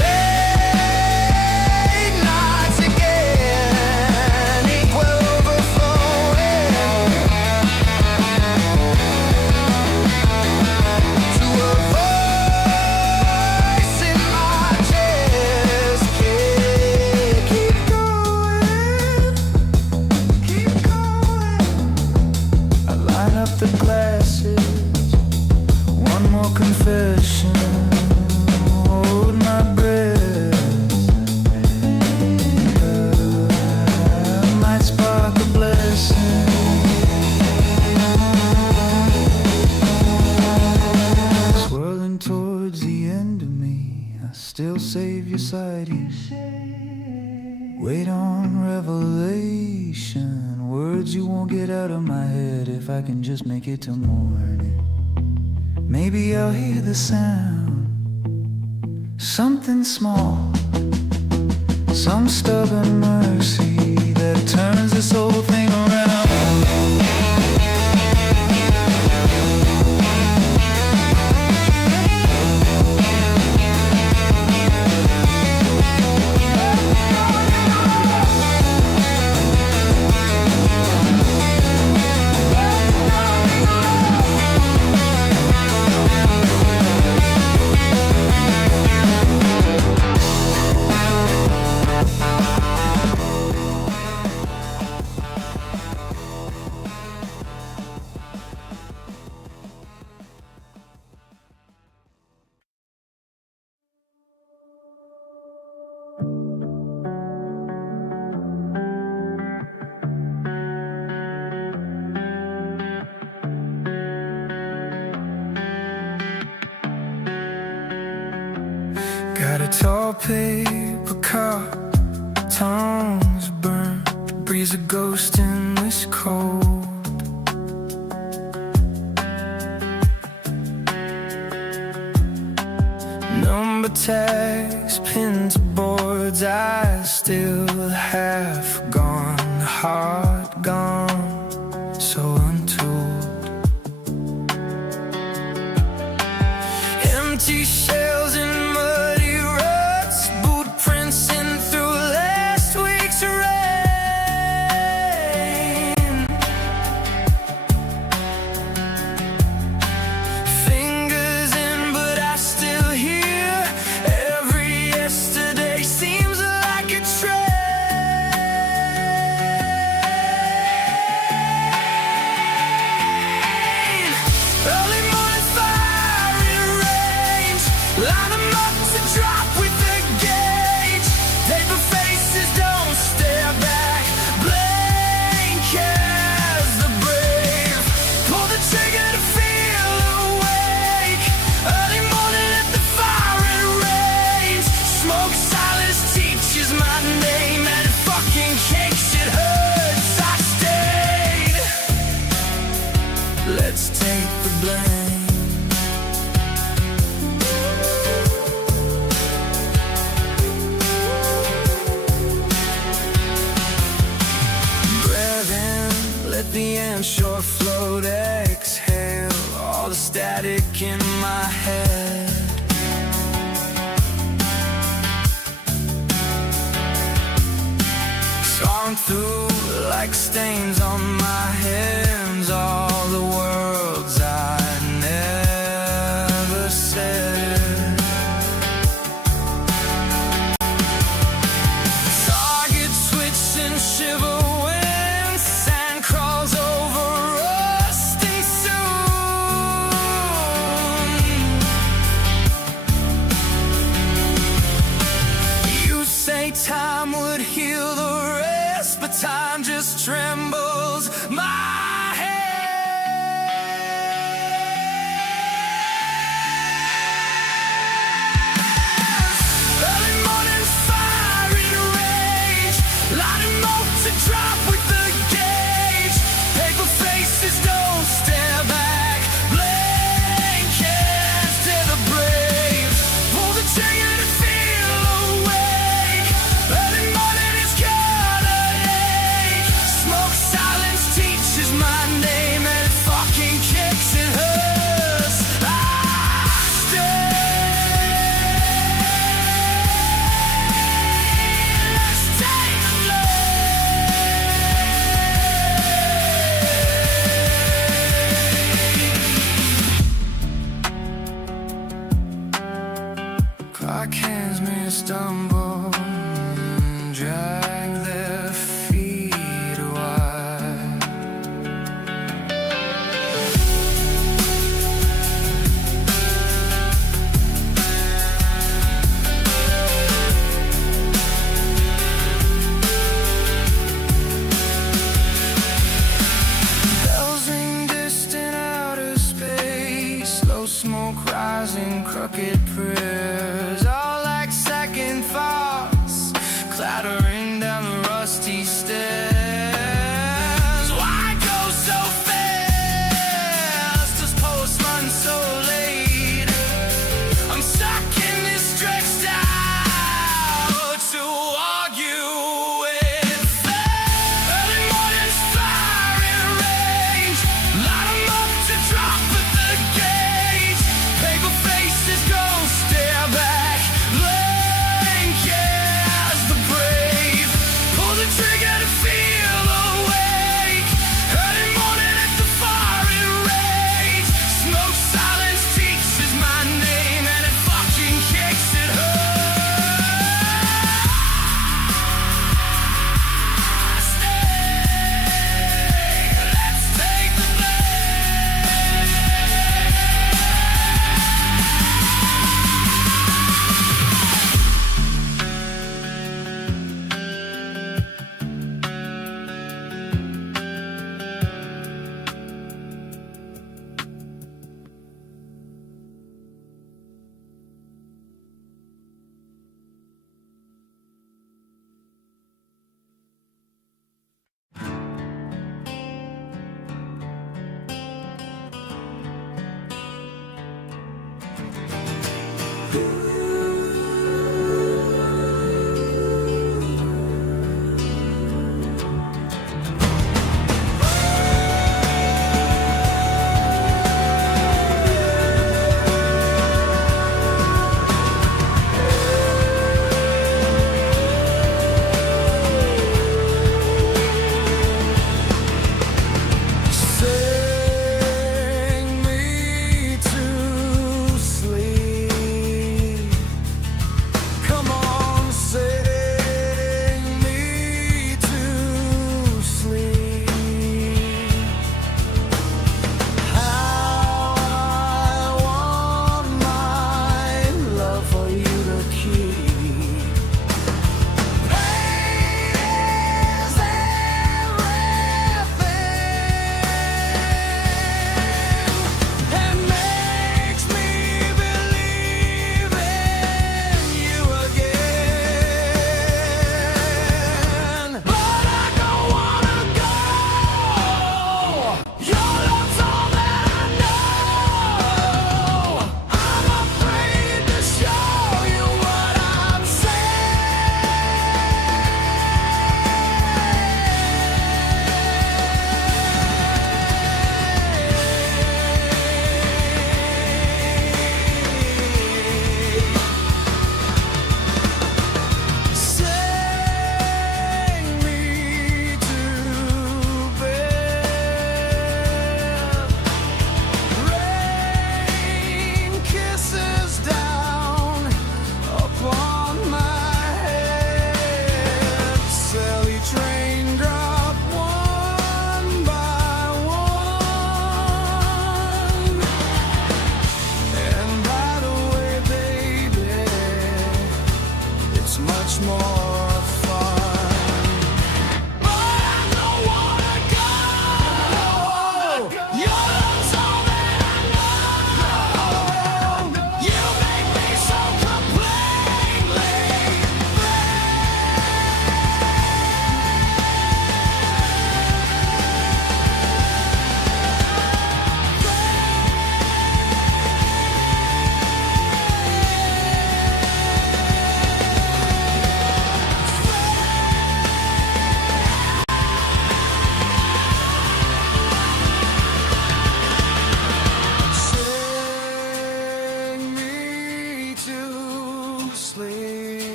Late nights again, equal overflowing to a voice in my chest. Keep going, keep going. I line up the glasses, one more confession, hold my breath. I might spark a blessing. Swirling towards the end of me, I still save your sight. Wait on revelation, words you won't get out of my head. If I can just make it till morning, maybe I'll hear the sound, something small, some stubborn mercy that turns this whole thing around. Got a tall paper cup, tongues burn, breeze a ghost in this cold. Number tags pinned to boards, eyes still half gone, heart gone, so untold. Empty shells and muddy ruts, boot prints in through last week's rain. Fingers in, but I still hear. Every yesterday seems like a train. the end, short float, exhale, all the static in my head. Sawn through like stains on my hands, all the words I never said. Target switch and shiver when sand crawls over rusting soon. You say time would heal the rest, but time just trembles my head. Early morning's fire in rage, light 'em up to drop with the gauge. Paper faces don't stare back, blank hands to the brave. Pull the trigger to feel awake. Early morning is gonna ache. Smoke silence teaches my name, and it fucking kicks, it hurts. I stay. Let's take a look. Clock hands may stumble and drag their feet a while. Bells ring distant outer space, slow smoke rising, crooked prayers, all like second thoughts, clattering down the rusty stairs. Why go so fast? Does post run so late? I'm stuck in this stretched out to argue with fate. Early morning's fire in range, light 'em up to drop at the gauge. Paper faces don't stare back,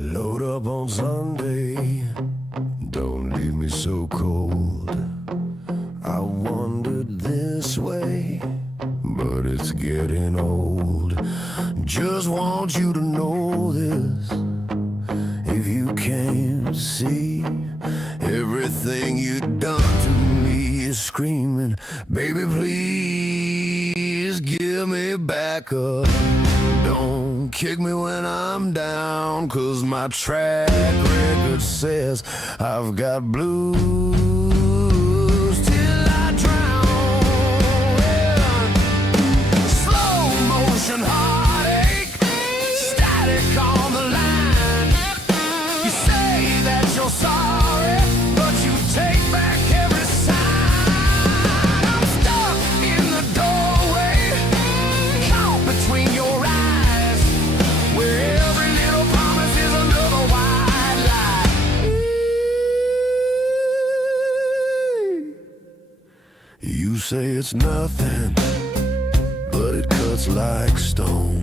Load up on Sunday, don't leave me so cold. I wandered this way, but it's getting old. Just want you to know this. If you can't see, everything you've done to me is screaming, baby, please give me back up. Don't kick me when I'm down, 'cause my track record says I've got blues till I drown. Slow motion heartache, static on the line. You say that you're sorry, but you take back every sign. I'm stuck in the doorway, caught between your eyes, where every little promise is another white lie. You say it's nothing, but it cuts like stone.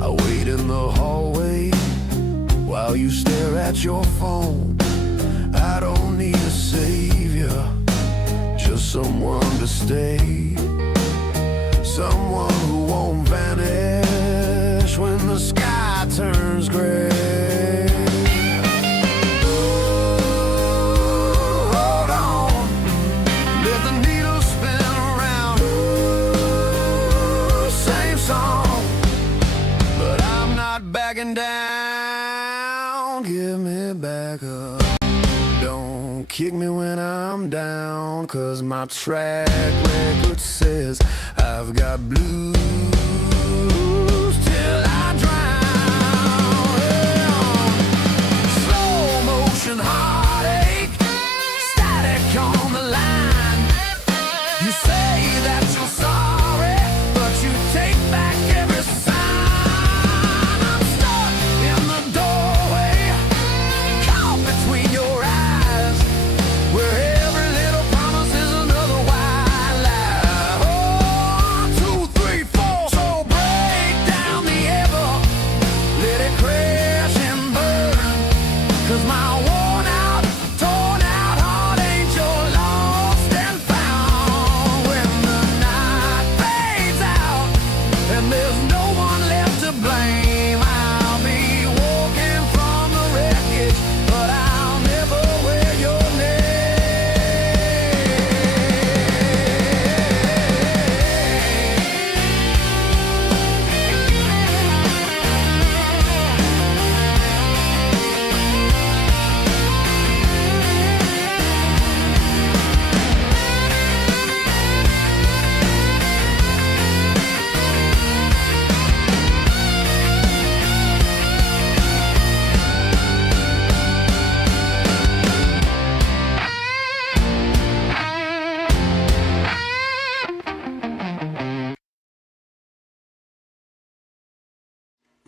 I wait in the hallway while you stare at your phone. I don't need a savior, just someone to stay. Someone who won't vanish when the sky turns gray. Ooh, hold on, let the needle spin around. Ooh, same song, but I'm not backing down. Give me back up. Don't kick me when I'm down, 'cause my track record says I've got blues till I drown. Slow motion heartache, static on the line. You say that you're sorry, but you take back every sign. I'm stuck in the doorway, caught between your eyes, where every little promise is another white lie. Oh, 2, 3, 4, so break down the ever, let it crash and burn. 'Cause my worn out, torn out heart ain't your lost and found. When the night fades out and there's no one left to blame, I'll be walking from the wreckage, but I'll never wear your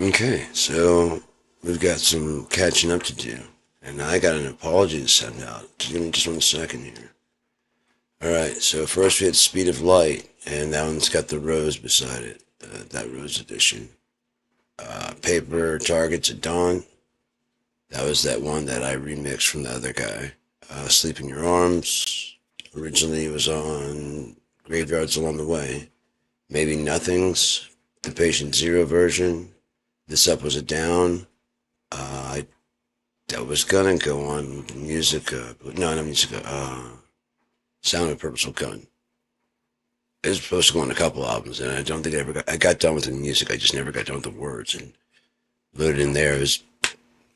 Okay, so we've got some catching up to do, and I got an apology to send out. Give me just 1 second here. Alright, so first we had Speed of Light, and that one's got the rose beside it, that rose edition. Paper Targets at Dawn, that was that one that I remixed from the other guy. Sleep in Your Arms, originally it was on Graveyards Along the Way. Maybe Nothings, the Patient Zero version. This Up Was a Down. That was gonna go on Musica, but no, not Musica. Sound of Purposeful Gun. It was supposed to go on a couple albums, and I don't think I got done with the music. I just never got done with the words, and loaded in there. It was,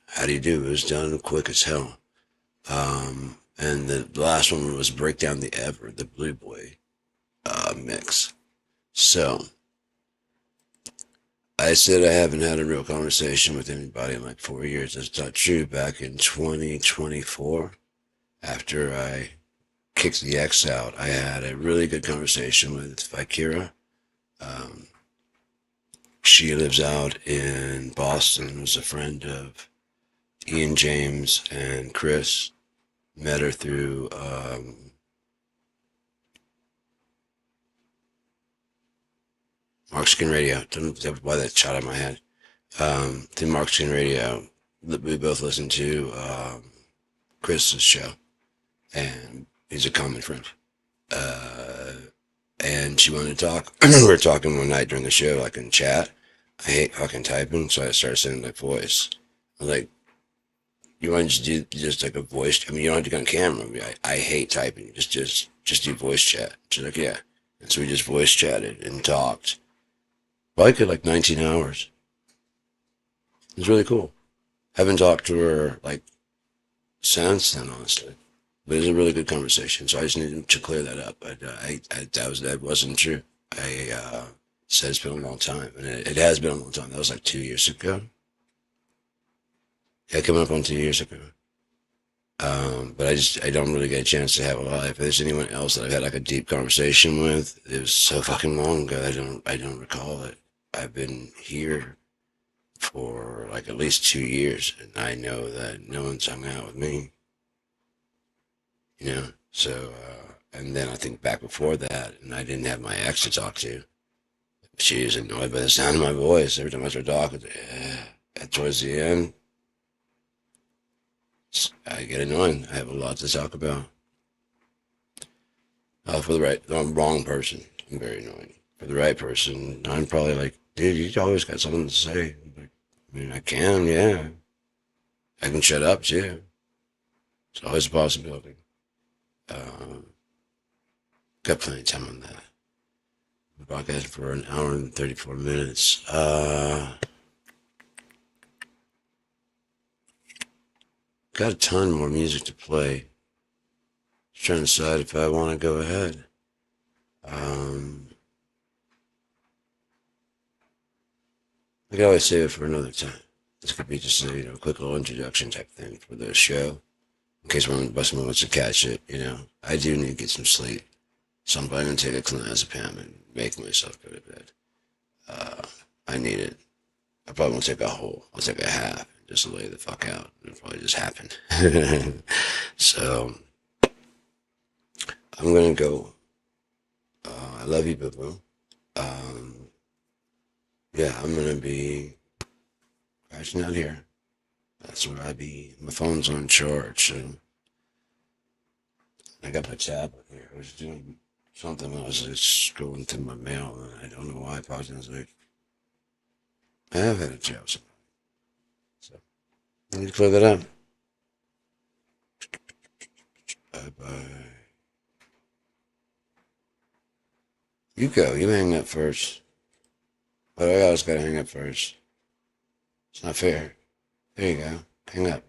how do you do? It was done quick as hell. And the last one was Break Down the Ever, the Blue Boy mix. So I said I haven't had a real conversation with anybody in like 4 years. That's not true. Back in 2024, after I kicked the X out, I had a really good conversation with Vikira. She lives out in Boston, was a friend of Ian James and Chris. Met her through Mark Skin Radio. Don't know why that shot out of my head. through Marketing Radio that we both listen to Chris's show, and he's a common friend. And she wanted to talk. We were talking one night during the show, like in chat. I hate fucking typing, so I started sending like voice. I was like, you want to just do just like a voice? I mean, you don't have to go on camera. I mean, I hate typing. Just do voice chat. She's like, yeah. And so we just voice chatted and talked. Probably like 19 hours. It was really cool. Haven't talked to her like since then, honestly. But it was a really good conversation. So I just needed to clear that up. But that wasn't true. I said it's been a long time, and it has been a long time. That was like 2 years ago. Yeah, coming up on 2 years ago. But I don't really get a chance to have a life. If there's anyone else that I've had like a deep conversation with, it was so fucking long ago. I don't recall it. I've been here for like at least 2 years, and I know that no one's hung out with me. You know, so and then I think back before that, and I didn't have my ex to talk to. She was annoyed by the sound of my voice every time I started talking. And towards the end, I get annoying. I have a lot to talk about. For the wrong person, I'm very annoying. For the right person, I'm probably like, dude, you always got something to say. Like, I mean, I can, yeah. I can shut up too. It's always a possibility. Got plenty of time on that. The podcast for an hour and 34 minutes. Got a ton more music to play. Just trying to decide if I want to go ahead. I can always save it for another time. This could be just a quick little introduction type thing for the show. In case someone wants to catch it, I do need to get some sleep. So I'm probably going to take a clonazepam and make myself go to bed. I need it. I probably won't take a whole. I'll take a half and just lay the fuck out. It'll probably just happen. So I'm going to go. I love you, Bubu. Yeah, I'm going to be crashing out here. That's where I be. My phone's on charge, so I got my tablet here. I was doing something. I was just scrolling through my mail, and I don't know why. I was like, I have had a job, so I need to clear that up. Bye bye. You go. You hang up first. But I always gotta hang up first. It's not fair. There you go. Hang up.